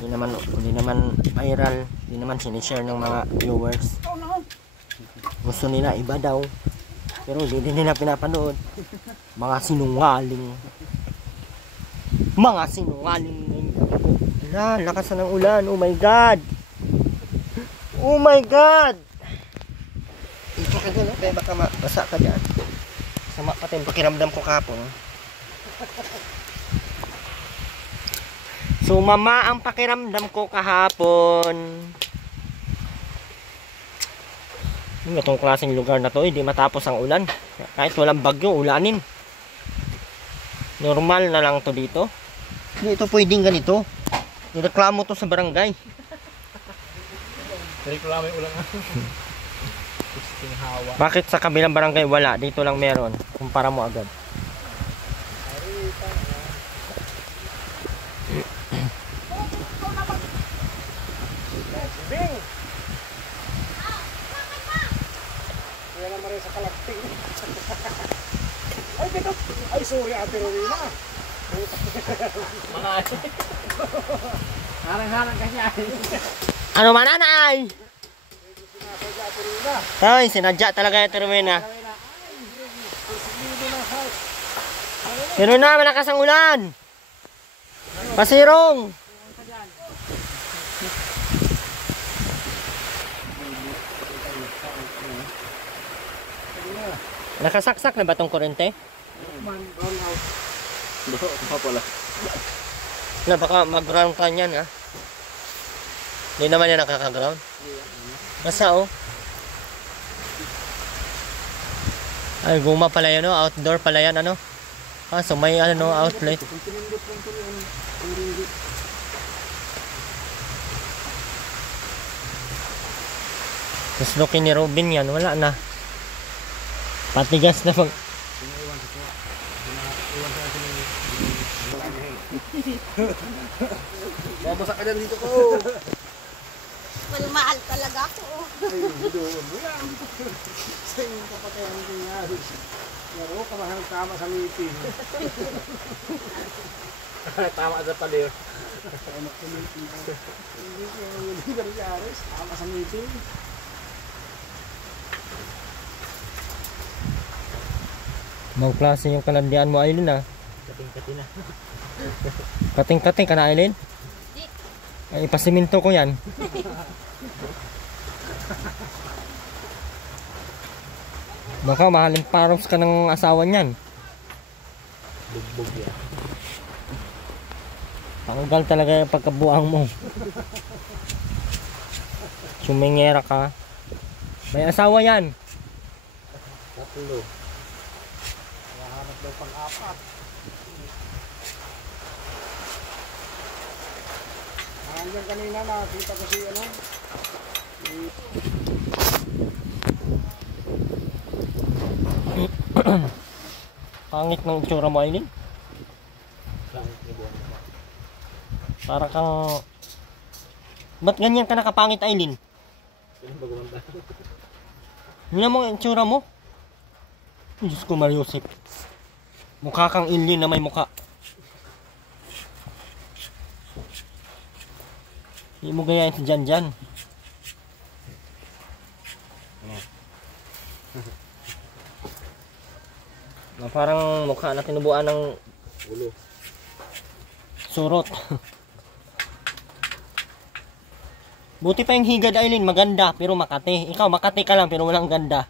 Hindi naman viral. Hindi naman sinishare ng mga viewers. Gusto nila iba daw. Pero hindi din nila pinapanood. Mga sinungaling. Mga sinungaling. Ala, lakas na ng ulan. Oh my God. Oh my God. Ito ka dyan, kaya baka mabasa ka dyan. Sama pati yung pakiramdam ko kapon. Sumama ang pakiramdam ko kahapon. Itong klaseng lugar na to, hindi matapos ang ulan. Kahit walang bagyo, ulanin. Normal na lang to dito. Hindi ito pwedeng ganito. Nireklamo to sa barangay. Reklamo yung ulang. Bakit sa kabilang barangay wala? Dito lang meron. Kumpara mo agad. Bing! Kaya naman rin sa kalakting. Ay, dito! Ay, sorry, Ate Rowena. Harang-harang kasi ay. Ano mananay? Ay, sinadya talaga yung Terwena. Pero na, malakas ang ulan. Pasirong. Nakasaksak na ba itong kurente? Na baka mag-ground ka niyan ha. Hindi naman yan nakaka-ground. Nasa oh. Ay, guma pala yan, no? Outdoor pala yan, ano? So may ano, outlet. Tapos lookin ni Robin yan, wala na. Patigas na pag... Babasa ka dyan dito ko. Malmahal talaga ako. Doon mo yan. Sa inyong kapatid ang nangyari. Pero kamahal tama sa meeting. Tama sa palir. Tama sa meeting. Hindi ka nangyari. Tama sa meeting. Magklase yung kalandian mo, Aileen, ha? Kating-kating na. Kating-kating ka na, Aileen? Ay, ipasiminto ko yan. Baka mahaling paros ka ng asawa niyan. Bugbog yan. Tanggal talaga yung pagkabuang mo. Sumingera ka. May asawa yan. Tatlo. Hanap daw pang-apat. Hanggang kanina nakakita ko si ano. Pangit ng itsura mo, Aileen. Para kang... Ba't ganyan ka nakapangit, Aileen? Sino ba gumanda? Hindi mo ang itsura mo. Diyos ko, Mariusip. Mukha kang alien na may mukha. Hindi mo gayahin si Jan. Na parang mukha na tinubuan ng Ulo. surot. Buti pa yung higad, Aileen, maganda pero Makati. Ikaw Makati ka lang pero walang ganda.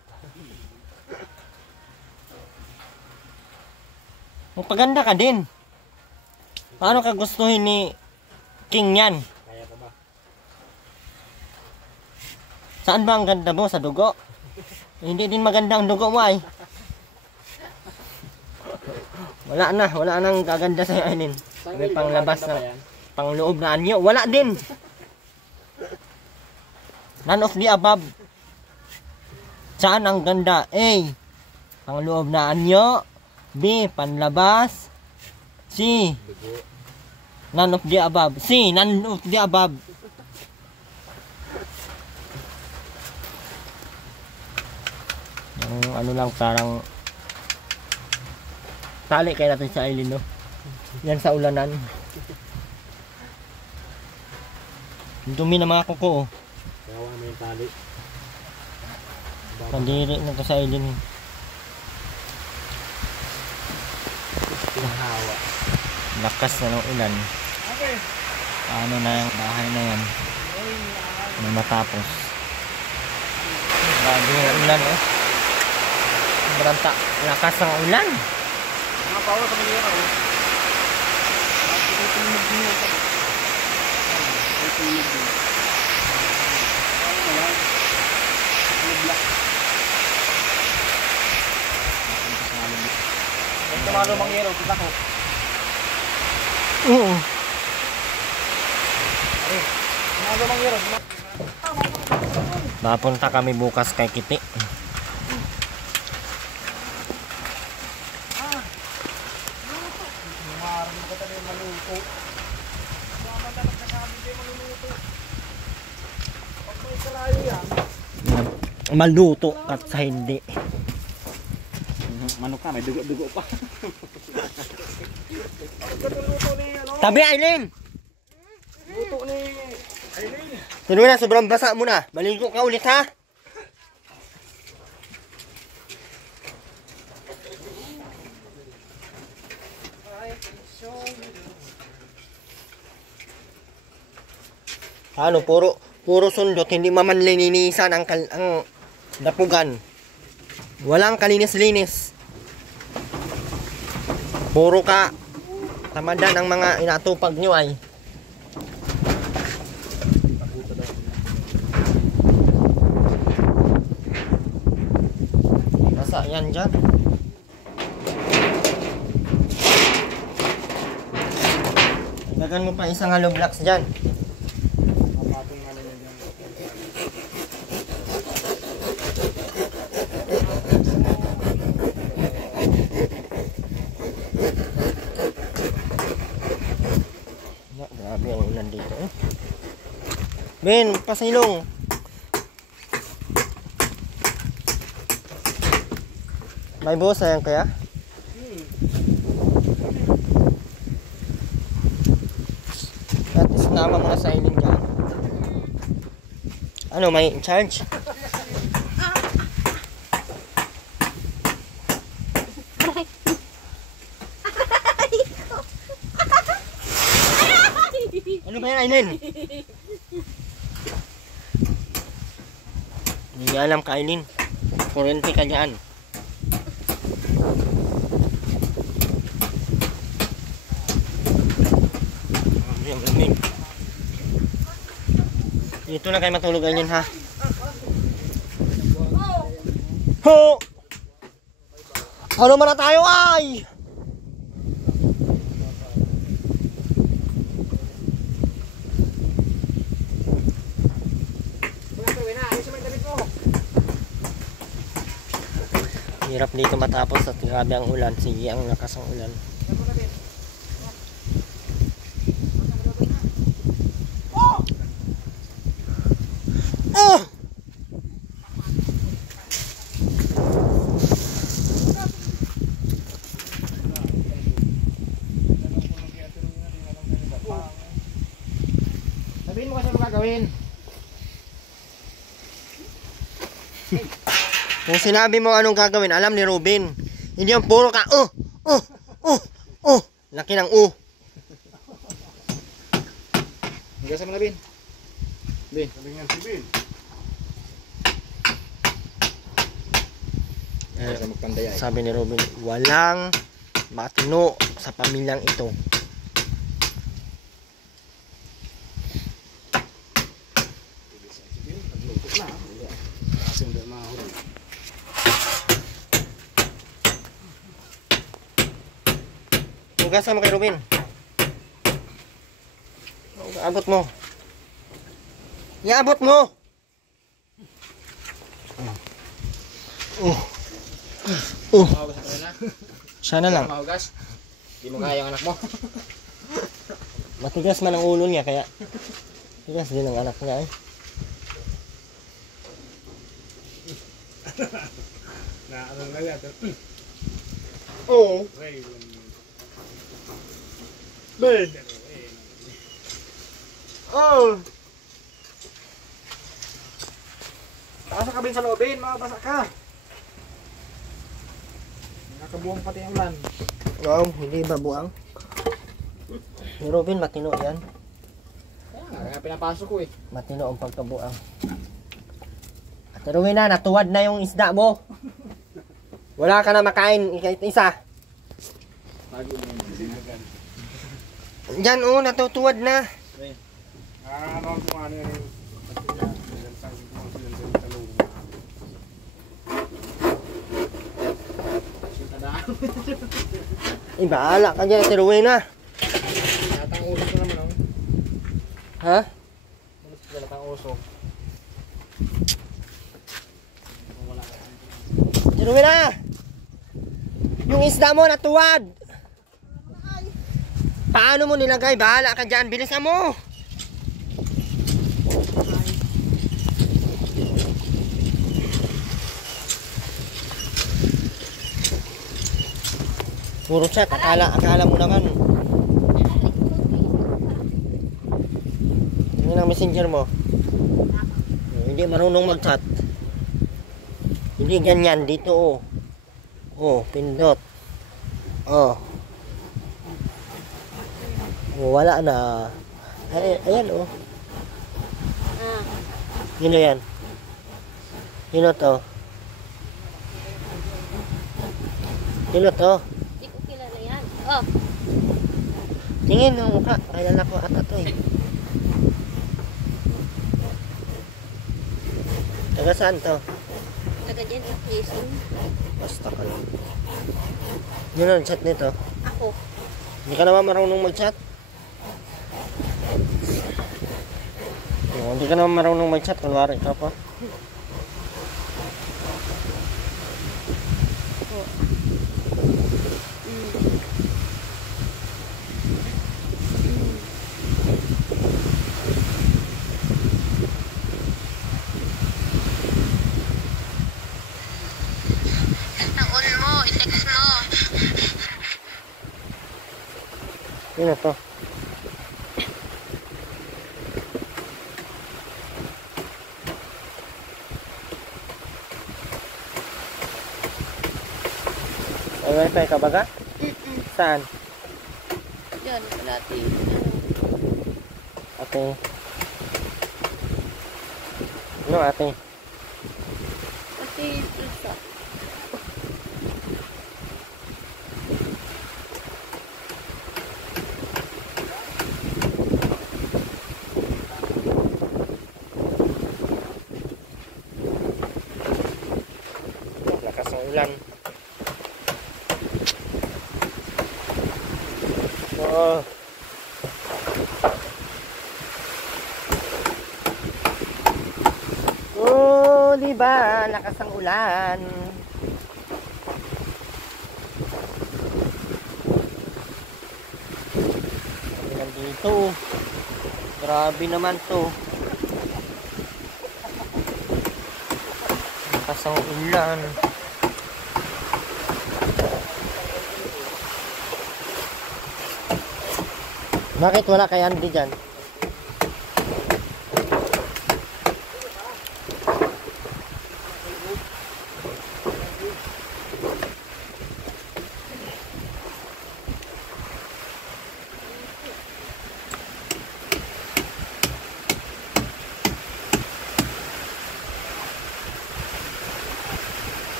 Magpaganda ka din. Paano ka gustuhin ni King yan? Kaya pa ba? Saan ba ang ganda mo? Sa dugo? Hindi din maganda ang dugo mo ay. Wala nang gaganda sa Aileen. May panglabas na, pangloob na anyo. Wala din. None of the above. Saan ang ganda? A. Pangloob na anyo. B. Panlabas. C. None of the above. C. None of the above. Yung ano lang parang tali kayo natin sa Aileen, no? Yan sa ulanan. Yung dumi na mga kuko, oh. Gawa mo yung tali. Pandiri na to sa Aileen. Pinahawa. Lakas na ng ulan. Okay. Ano na yung bahay na yan. May matapos. Grabe yung ulan, oh. Beranta, lakas ng ulan. Mga power kami dito. Tumalo mangyero, kita ko. Oo. Tumalo mangyero. Mapunta kami bukas kay Kiti. Maluto at sa hindi. Manok ka, may dugo-dugo pa. Tabi, Aileen! Luto ni Aileen. Sino na, sobrang basa mo na. Maligo ka ulit, ha? Ano, puro sundot, hindi mamanlinisan ang dapugan. Walang kalinis-linis. Puro ka tamadan ang mga inatupag nyo ay. Nasa yan dyan. Dagan mo pa isang hollow blocks dyan. Grabe ang ulan dito, eh. Ben, pasilong. May buhos na yan kaya? At sinama mo na sa Aileen dyan. Ano, may in charge? Ano ba yan, Aileen? Hindi alam ka, Aileen. Kurente ka dyan. Ang lamig. Dito na kayo matulog, Aileen, ha? Ho! Ano man na tayo, ay! Hirap dito matapos at grabe ang ulan. Sige, ang lakas ng ulan. Oh! Sabihin mo kasi ano gagawin. Kung sinabi mo anong gagawin, alam ni Ruben. Hindi yung puro ka, laki ng Hanggang sa mga bin. Bin. Galingan si Bin. Sa magpandaya. Sabi ni Ruben, walang matino sa pamilyang ito. Hugasan mo kay Ruben. Abot mo. Iabot mo. Mahugas ka na. Sana lang. Mahugas. Hindi mo kaya ang anak mo. Matigas man ang ulo niya kaya tigas din ang anak niya eh. Na ano na yan. Oo. Bed. Oh. Basa ka bin sa loobin, makabasa ka. Nakabuong pati ang ulan. Wow, hindi ba buang? Si Robin matino yan. Kaya pinapasok ko eh. Matino ang pagkabuang. At Ruben na, natuwad na yung isda mo. Wala ka na makain kahit isa. Diyan oh, natutuwad na. Ano mo ano yung Bahala ka dyan, si Rowena. Natang usok na naman oh. Ha? Ulos ka natang usok. Si Rowena! Yung isda mo natuwad! Paano mo nilagay? Bahala ka dyan, bilisan mo! Puro chat, akala mo naman. Yun ang messenger mo. Hindi marunong mag-chat. Hindi ganyan, dito oh. Oh, pindot. Oh. Oh, wala na. Ay, ayan oh. Sino yan? Sino to? Sino to? Hindi ko kilala yan. Oh, Tingin ang mukha. Kaya ko ata to eh. Taga saan to? taga dyan ang Quezon. Basta ka lang. Yun ang chat nito. Ako. Hindi ka naman marunong mag-chat? Hindi ka naman marunong mag-chat. Kunwari ka pa. Ang mo, i-text mo. Yun na to. May wifi ka ba ka? Saan? Yan, palati. Ate. Ano ate? Pati, isa. Lakas ng ulan. Oo. Oh, di ba? Lakas ng ulan. Nandito. Grabe naman to. Lakas ng ulan. Bakit wala kay Andy dyan?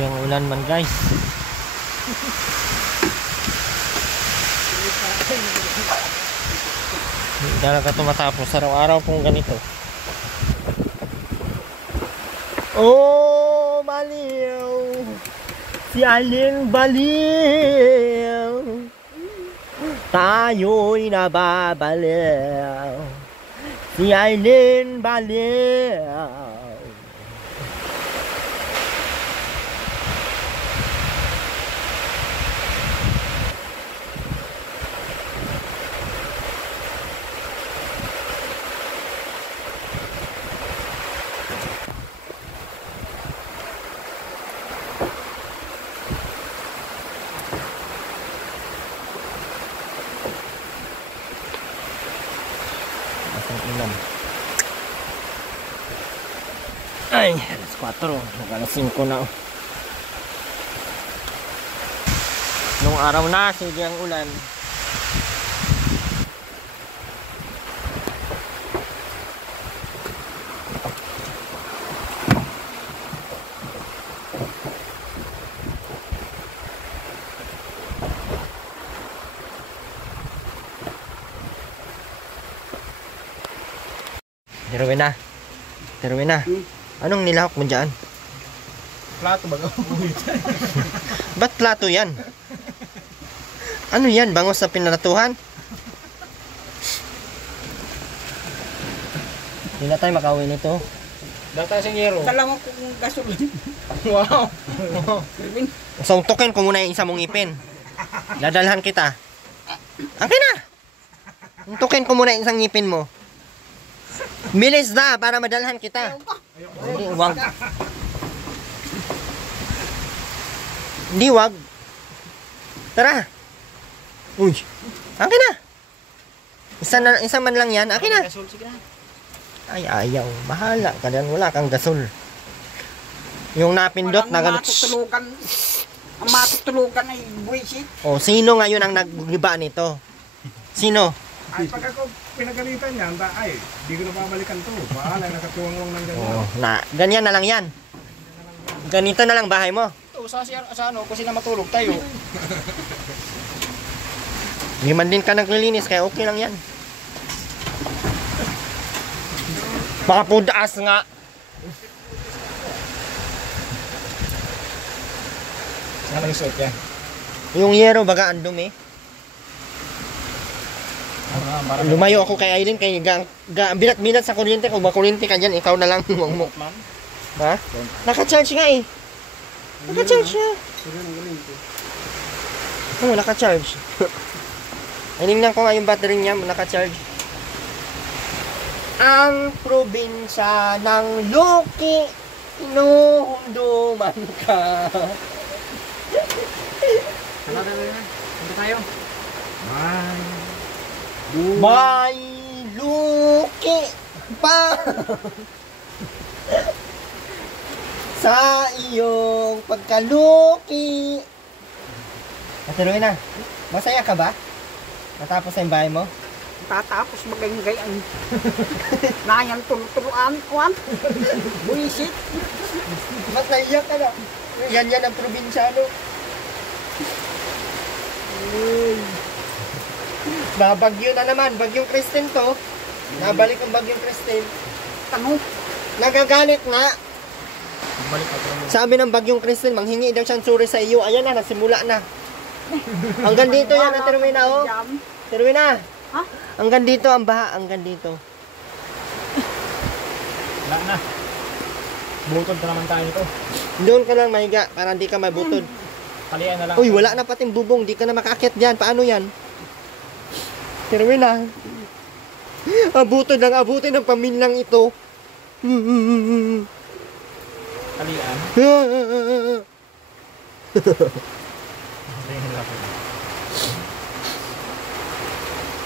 Grabe ang ulan man guys. Hindi talaga ito matapos araw-araw kung ganito. Oh, baliw. Si Aling baliw. Tayo'y nababaliw. Si Aileen baliw. Ay, alas 4. Alas 5 na. Nung araw na, sige ang ulan. Terwin na. Anong nilahok mo dyan? Plato ba? Ba't plato yan? Ano yan? Bangos na pinalatuhan? Hindi na tayo makauwi nito. Data sa Yero. Dalawang kong gasolin. Wow. So, tukin ko muna yung isa mong ipin. Dadalhan kita. Akin na! Tukin ko muna yung isang ngipin mo. Bilis na para madalhan kita. Hindi, wag. Hindi, wag. Tara. Uy. Akin na. Isa man lang yan. Akin na. Ay, ayaw. Bahala ka dyan. Wala kang gasol. Yung napindot na ganun. Ang matutulugan ay buwisit. O, sino ngayon ang nagliba nito? Sino? Ay, pag ako pinagalitan niya, ay, di ko na babalikan to. Bahala, nakatuwang-wang ng ganyan. Oh, ganyan na lang yan. Ganito na lang bahay mo. Ito, sa ano, kung sila matulog tayo. Hindi man din ka naglilinis, kaya okay lang yan. Baka pudaas nga. Saan ang suot yan? Yung yero baga ang dumi. Lumayo ako kay Aileen kay bilat-bilat sa kuryente. Kung makuryente ka dyan, ikaw na lang mo. Ha? Naka-charge nga eh. Naka-charge siya. Oo, naka-charge. Ainingnan ko nga yung battery niya, naka-charge. Ang probinsya ng Luki, inuhunduman ka. Punta tayo. May luki pa sa iyong pagkaluki. Natuloy na. Masaya ka ba? Natapos na yung bahay mo? Tatapos magayang nayang tulutuluan. Buwisit. Ba't naiyak ka na? Yan ang probinsyano. Babagyo na naman. Bagyong Kristen to. Nabalik ang Bagyong Kristen. Tanong. Nagagalit nga. Sabi ng Bagyong Kristen, manghingi daw siyang suri sa iyo. Ayan na, nagsimula na. Hanggang dito yan, Terwina, oh. Terwina. Ha? Hanggang dito ang baha, hanggang dito. Wala na. Butod na naman tayo nito. Doon ka lang mahiga, para hindi ka mabutod. Kalian na lang. Uy, wala na pating bubong, di ka na makaakyat dyan. Paano yan? Terwina. Abutod lang, abutin ng pamilyang ito. Kalian.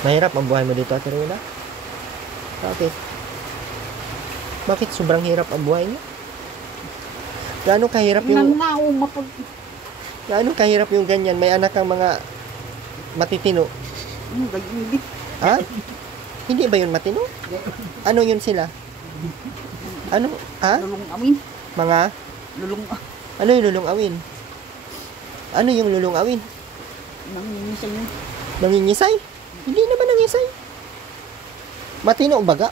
Mahirap ang buhay mo dito, Terwina? Bakit? Bakit sobrang hirap ang buhay niyo? Gaano kahirap yung... Gaano kahirap yung ganyan? May anak kang mga matitino. Ha? Hindi ba yun matino? Ano yun sila? Ano? Ha? Lulong awin. Mga? Lulong Ano yung lulong awin? Ano yung lulong awin? nangingisay yun. Nangingisay? Hindi naman nangisay. Matino baga?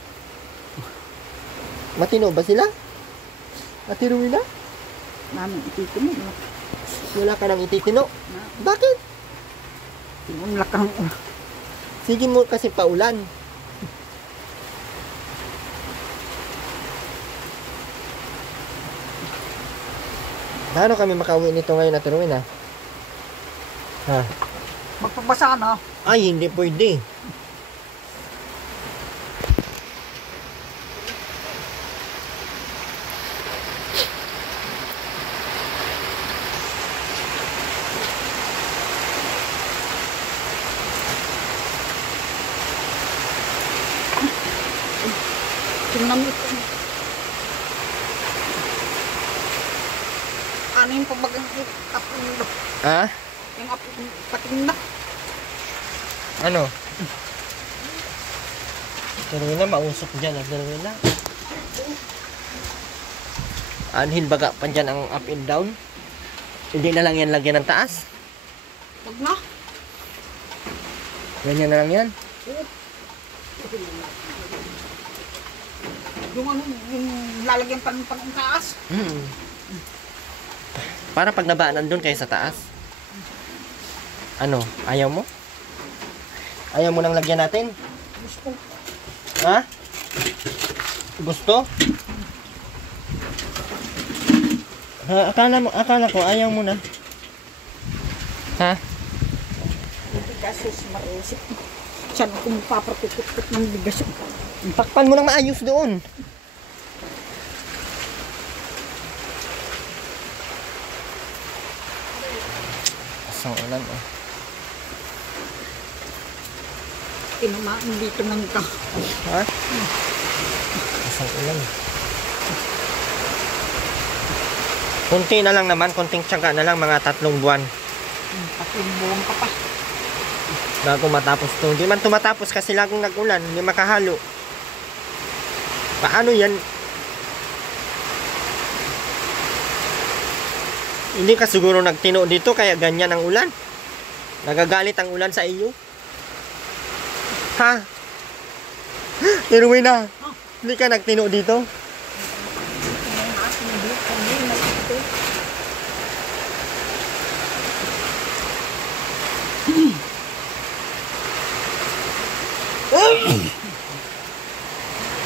Matino ba sila? Ate Rowena? Namin ititino. Wala ka nang ititino. Bakit? Tinunlak ang Sige mo kasi paulan. Paano kami makauwi nito ngayon, Ate Rowena? Ha? magpabasa na. Ay, hindi pwede. Tingnan mo ito. Ano yung pagbagang apo? Ha? Yung apo patinda. Ano? Ate Rowena, mausok dyan, Ate Rowena. Anhin baga pa dyan ang up and down. Hindi na lang yan lagyan ng taas. Wag na. Ganyan na lang yan. Yung ano, yung lalagyan pa ng taas. Para pag nabaanan doon kayo sa taas. Ano? Ayaw mo? Ayaw mo nang lagyan natin? Gusto. Ha? Gusto? Ha, akala ko ayaw mo na. Ha? Hindi kasi marusip. Siya na kung papatukot ng bigas. Takpan mo nang maayos doon. Asang ulan oh. Tinamaan dito ng ka. Ha? Asang ulan. Kunti na lang naman, konting tiyaga na lang, mga 3 buwan. 3 buwan ka pa. Bago matapos to. Hindi man tumatapos kasi laging nag-ulan, hindi makahalo. Paano yan? Hindi ka siguro nagtino dito kaya ganyan ang ulan. Nagagalit ang ulan sa iyo. Ha? Rowena, hindi ka nagtino dito?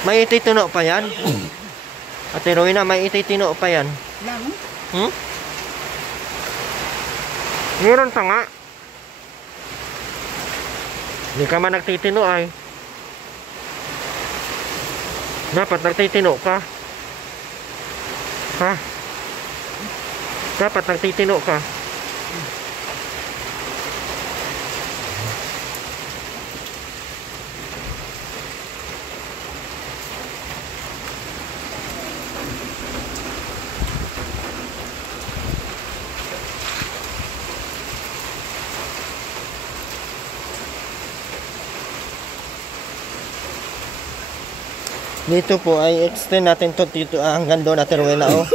May ititino pa yan? Ate Rowena, may ititino pa yan? Lang. Hmm? Meron pa nga. Hindi ka man nagtitino ay. Dapat nagtitino ka. Ha? Dapat nagtitino ka. Dito po ay extend natin to dito hanggang doon, Ate Rowena, oh.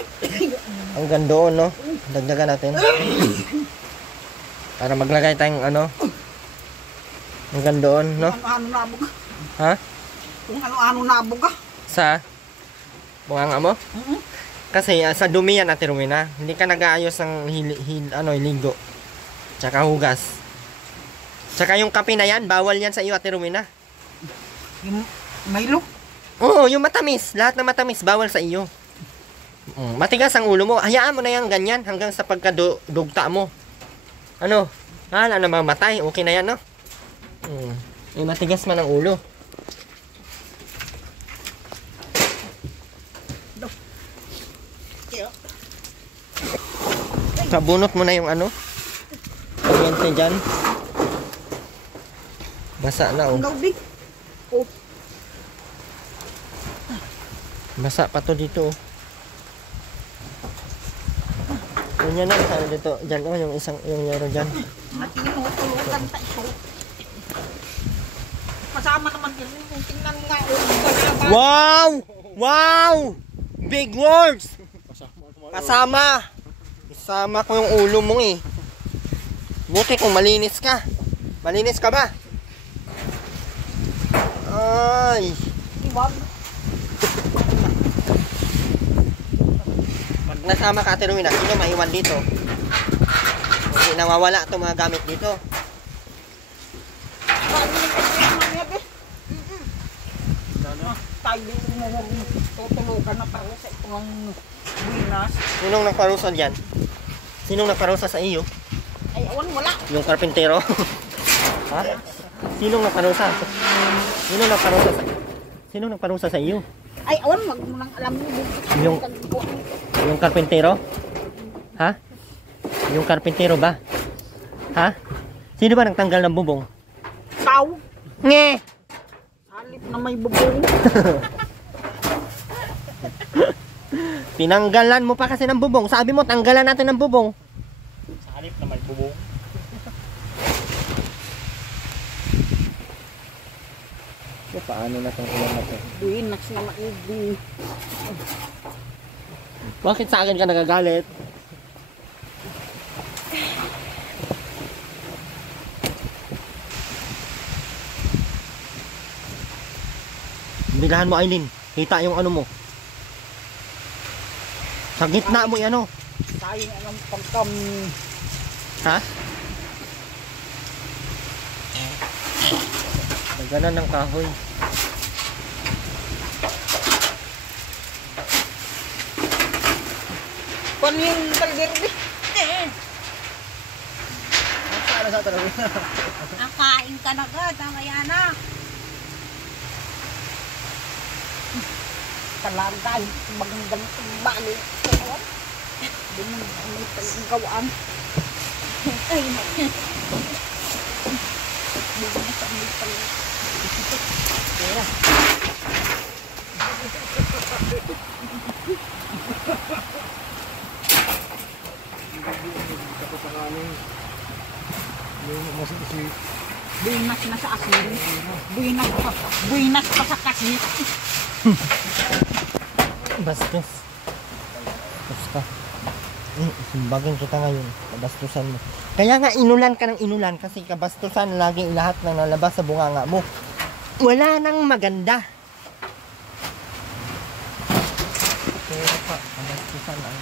Hanggang doon, no. Dagdagan natin. Para maglagay tayong ano. Hanggang doon, no. Kung ano nabog. Ha? Kung ano nabog ka. Sa bunganga mo? Kasi sa dumi yan, Ate Rowena. Hindi ka nag-aayos ng ligo. Tsaka hugas. Tsaka yung kape na yan, bawal yan sa iyo, Ate Rowena. Yung Milo. Oo, yung matamis. Lahat ng matamis, bawal sa iyo. Matigas ang ulo mo. Hayaan mo na yan ganyan hanggang sa pagkadugta mo. Ano? Hala na mamatay. Okay na yan, no? Yung matigas man ang ulo. Sabunot mo na yung ano? Kuryente dyan. Basa na, oh. Ang gaubig. Oh. Basa pa to dito, oh. Ganyan na, sana dito. Dyan, oh, yung yero dyan. Matinutulutan tayo. Kasama naman yun. Tingnan nga. Wow! Wow! Big words! Kasama! Kasama ko yung ulo mo, eh. Buti kung malinis ka. Malinis ka ba? Ay! Ibag. nasama ka, Ate Rowena, sino maiwan dito? Hindi nawawala itong mga gamit dito. Tayo mo tutulugan na para sa itong binas. Sinong nagparusa dyan? Sinong nagparusa sa iyo? Ay, awan, wala. Yung karpintero? Ha? Sinong nagparusa? Sinong nagparusa sa... Sinong nagparusa sa iyo? Ay, awan, wag mo nang alam mo. Yung karpintero? Ha? Yung karpintero ba? Ha? Sino ba nagtanggal ng bubong? Tao. Nge! Halip na may bubong. Tinanggalan mo pa kasi ng bubong. Sabi mo, tanggalan natin ng bubong. Sa halip na may bubong. So, paano na itong ulan na ito? Binas na maigi. Bakit sa akin ka nagagalit? Bilahan mo, Aileen. Kita yung ano mo. Sa gitna mo yan, ano? Sayang anong pagkam. Ha? Naganan ng kahoy. Paano yung kaldero di? Nakain ka na agad, mamaya na. Talagay. Magandang bali. Hindi mo may paggawaan. Ay, Binas na sa asin. Binas pa sa kasi. Bastos. Basta. Simbagin kita ngayon. Kabastusan mo. Kaya nga inulan ka ng inulan kasi kabastusan lagi lahat ng nalabas sa bunganga mo. Wala nang maganda. Pero pa, kabastusan ang...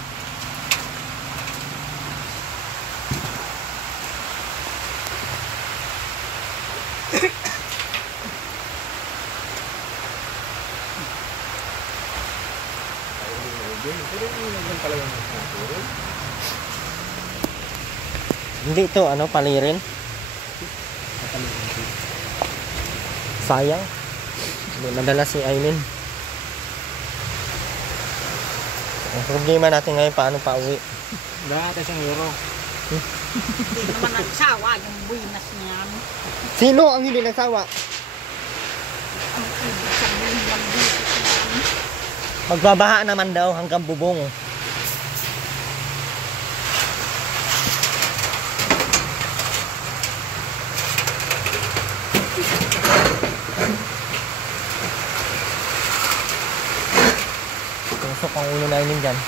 Hindi ito, ano, palirin. Sayang. Hindi madala si Aileen. Ang problema natin ngayon, paano pa uwi? Dati siyang euro. Hindi naman nagsawa yung binas niyan. Sino ang hindi nagsawa? Ang ibig sabihin ng binas niyan. Magbabaha naman daw hanggang bubong. Tusok ang ulo na yun dyan.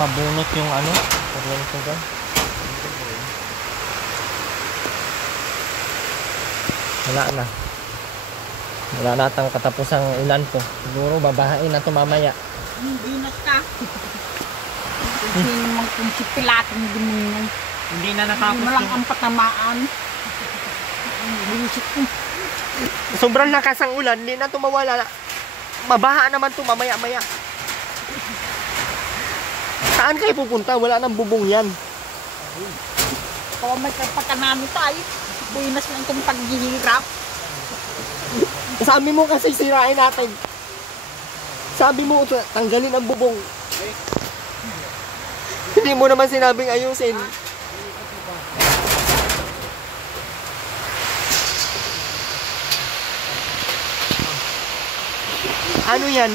Pabunot yung ano, kuryente dyan. Wala na. Wala na atang katapusang ulan to. Siguro babahain na to mamaya. Binas ka. Hindi naman kung si Pilatong gumingan. Hindi na Hindi natapos mo lang ang patamaan. Buisit ko. Sobrang lakas ang ulan, hindi na to mawala. Mabaha naman to mamaya-maya. Saan kayo pupunta? Wala nang bubong yan. Kung may kapagkanami tayo, binas lang itong paghihirap. Sabi mo kasi sirain natin. Sabi mo tanggalin ang bubong. Hindi mo naman sinabing ayusin. Ano yan?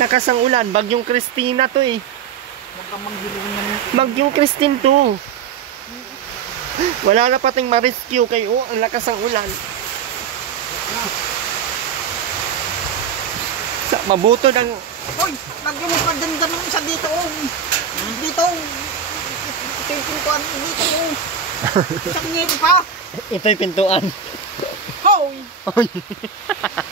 Lakas ang ulan. Bagyong Christina to eh. Huwag kang manggilingan. Bagyong Christine to. Wala na pating ma-rescue kayo. Ang lakas ang ulan. Mabuto ng... Hoy, lagyan mo pa dyan ganun sa dito. Dito. yung pintuan dito mo. Isang ngiti pa. Ito'y pintuan. Hoy!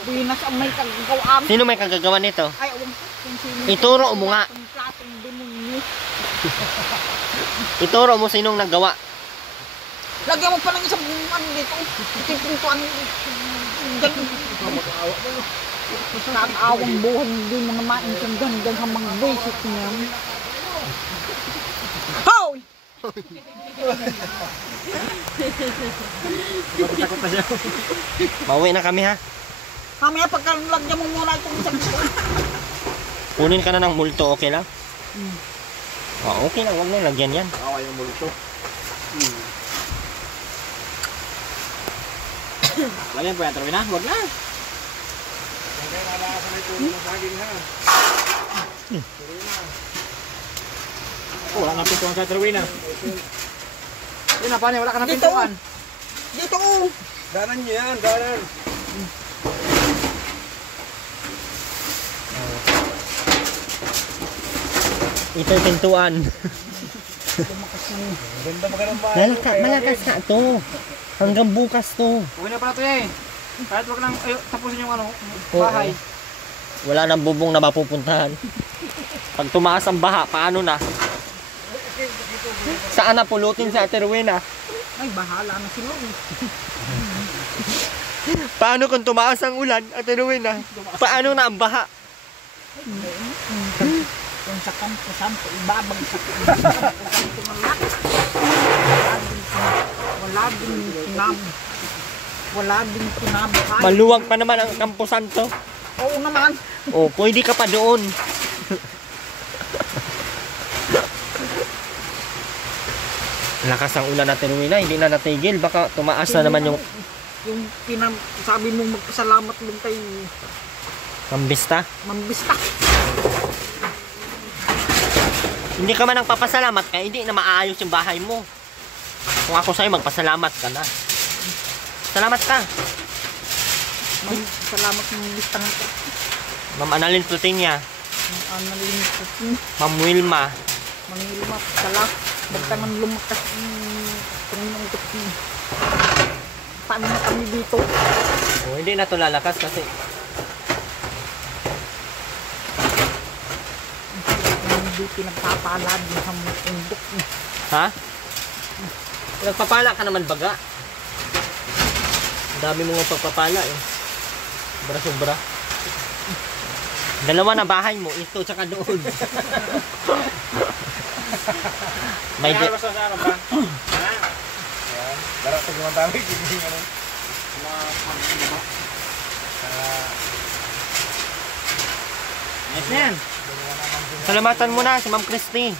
Binas ang may kagawaan. Sino may kagagawa nito? Ay, awang kung sino. Ituro mo nga. Ang platong demonyo. Ituro mo sinong naggawa. Lagyan mo pa ng isang ano dito. Ito yung pintuan. Ganun. Nakakawang buhay, hindi mo na maintindihan dyan sa mga basic niya. Hoy! Mauwi na kami ha. Mamaya pagka lagyan mo muna itong isang Kunin ka na ng multo, okay lang? Okay lang, huwag na lagyan yan. Awa yung multo. Lagyan po yan, Terwin ha? Huwag na. Kaya nalakasan na ito ng saging ha. Wala na pintuan sa Terwin ha. Yun na, paano? Wala ka na Dito. pintuan. dito. Oh. Danan niyo yan, danan. Ito'y pintuan. Ganda ba ka ng bahay? Malakas na to. Hanggang bukas to. Huwag na pala ito eh. Kahit wag lang tapusin yung ano, Oo. bahay. Wala nang bubong na mapupuntahan. Pag tumaas ang baha, paano na? Saan na pulutin sa Ate Rowena? Ay, bahala na sila. Paano kung tumaas ang ulan, Ate Rowena? Paano na ang baha? Kung sa kampusan ko, ibabagsak. Wala din kinam. Wala din kinabuhay. Maluwag pa naman ang kampusan to. Oo naman. Oh, pwede ka pa doon. Lakas ang ulan Ate Rowena, hindi na natigil. Baka tumaas na naman yung Yung sabi mong magpasalamat lang kay pambista. Mambista. Hindi ka man ang papasalamat kaya hindi na maaayos yung bahay mo. Kung ako sa'yo, magpasalamat ka na. Salamat ka. Salamat ng listang Ma'am Annalyn Plutinia, analin. Ma'am Wilma. Mangilma, sala. Basta man lumakas yung kutin. Paano na kami dito? Oh, hindi na to lalakas kasi Hindi pinagpapalad yung sa mga tundok. ha? Nagpapala ka naman baga. Ang dami mo nga pagpapala eh. Sobra-sobra. Dalawa na bahay mo, ito tsaka doon. May Kaya basta sa ano ba? Ha? Yan. Dara pag gumatawag, hindi ano. Ayos na yan. Salamatan mo na si Ma'am Christy.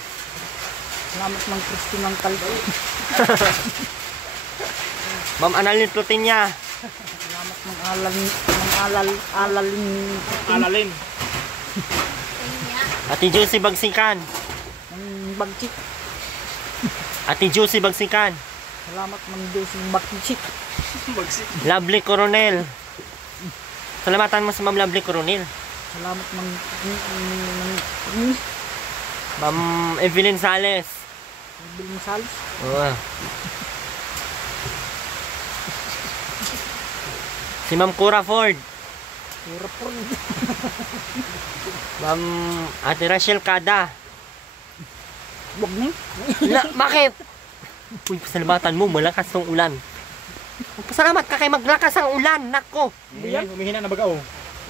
Salamat ng Kristi ng kalbo. Ma'am Annalyn Plutinia. Salamat ng alalin. Alalin. Ate Josie Bagsikan. Ng bagsik. Ate Josie Bagsikan. Salamat ng Diyos ng bagsik. Bagsik. Lovely Coronel. Salamatan mo si Ma'am Lovely Coronel. Salamat ng Ma'am Evelyn Sales. Biling Salis. Oh. Si Ma'am Cora Ford. Pura po. Ma'am Ate Rachel Kada. Wag na. Bakit? Uy, pasalamatan mo, malakas ang ulan. Pasalamat ka kay maglakas ang ulan, nako. Humihina na baga oh.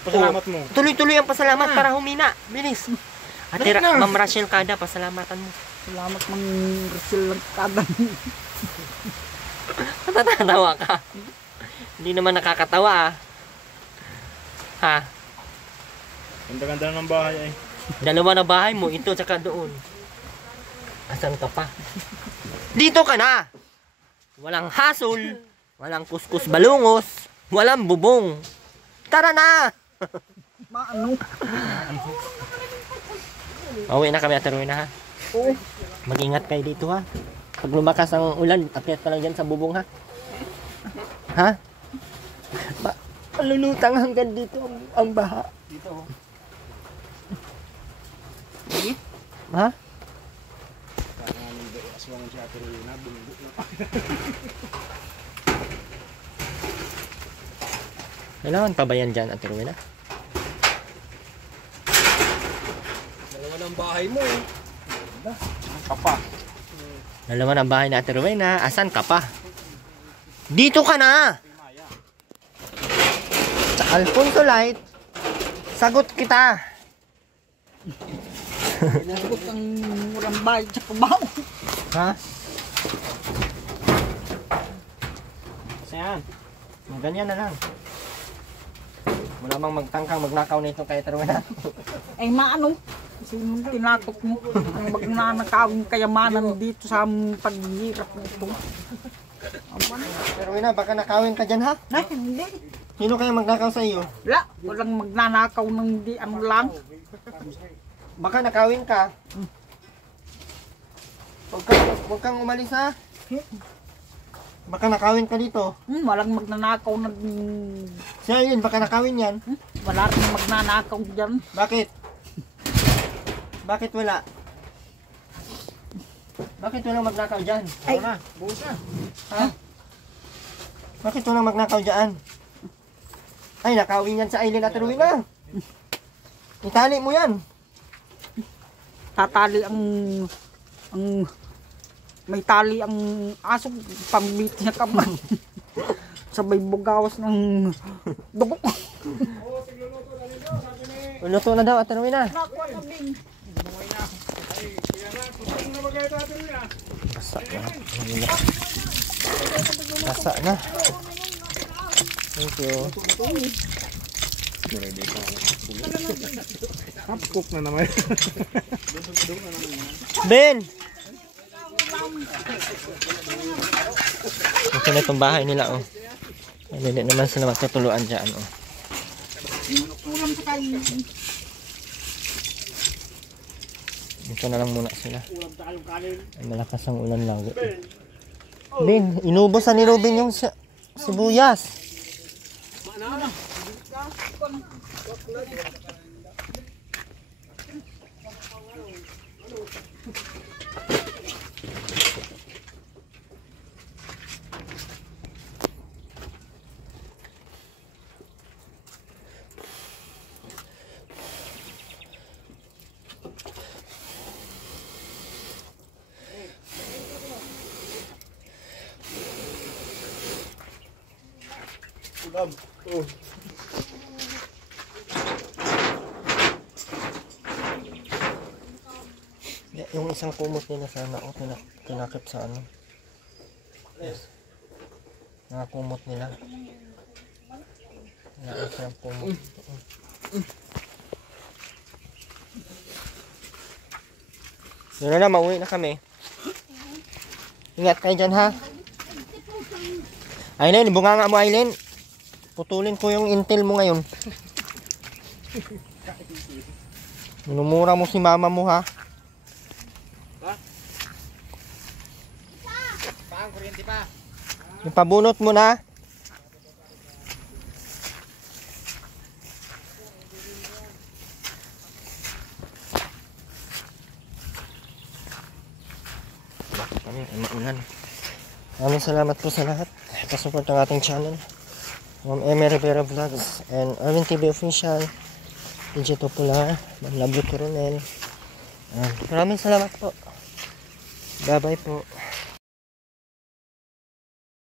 Pasalamat mo. Tuloy-tuloy ang pasalamat para humina. Bilis. Ate Dali na. Ma'am Rachel Kada, pasalamatan mo. Salamat ng Rizal ng kadang. Natatawa ka. Hindi naman nakakatawa ah. Ha? Ganda-ganda na ng bahay eh. Dalawa na bahay mo, ito tsaka doon. Asan ka pa? Dito ka na! Walang hasol, walang kuskus balungos, walang bubong. Tara na! Maano? Pauwi na kami Ate Rowena ha. Oo. Mag-ingat kayo dito ha. Pag lumakas ang ulan, akyat ka lang dyan sa bubong ha. Ha? Malulutang hanggang dito ang baha. Dito oh. Ha? Tuwang si Ate Rowena, bumundok na pa. Kailangan pa ba yan dyan, Ate Rowena? Dalawa ng bahay mo eh. Kapa. Dalawa ng bahay ni Ate Rowena. Asan ka pa? Dito ka na! Sa Alfonso Light, sagot kita. Nagot ang murang bayad sa kubaw. Ha? Saan? Ganyan na lang. Wala mang magtangkang magnakaw nito kay Ate Rowena. Ay maano, sinong tinakot mo ang magnanakawing kayamanan dito sa paghihirap nito. Ate Rowena, baka nakawin ka dyan ha? Na, hindi. Sino kaya magnakaw sa iyo? Wala, walang magnanakaw ng di ano lang. Baka nakawin ka. Huwag kang umalis ha. Baka nakawin ka dito. Walang magnanakaw ng... Siya yun, baka nakawin yan. Wala rin magnanakaw dyan. Bakit? Bakit wala? Bakit walang magnakaw dyan? Ay. Na, buhos na. Ha? Bakit walang magnakaw dyan? Ay, nakawin yan sa Aileen at Rowena. Itali mo yan. Tatali ang may tali ang aso pambit niya kaman. Sabay bugawas ng dugo. Luto na daw, Ate Rowena. Nakuha na din. Buhay na. Ay, kaya na. Kung na magkaya ito Ate Rowena. Basa na. Basa na. Thank you. Half-cook na naman. Ben! Ito na itong bahay nila, oh. Hindi naman sila matutuluan dyan, oh. Ito na lang muna sila. Ay, malakas ang ulan lagi. Ben, inubos na ni Robin yung sibuyas. Yung isang kumot nila sana ako tinakip sa ano. Yes. Nakakumot nila. Isang kumot. Yun na, mauwi na kami. Ingat kayo dyan ha. Aileen, bunganga mo Aileen. Putulin ko yung intel mo ngayon. Minumura mo si mama mo ha. Pang, kuryente pa. Yung pabunot mo na. Bakit kami ay maulan. Maraming salamat po sa lahat. Pasupport ng ating channel. Eme Rivera Vlogs and Arvin TV Official. DJ Popular. Manlablo Coronel. Maraming salamat po. Bye bye po.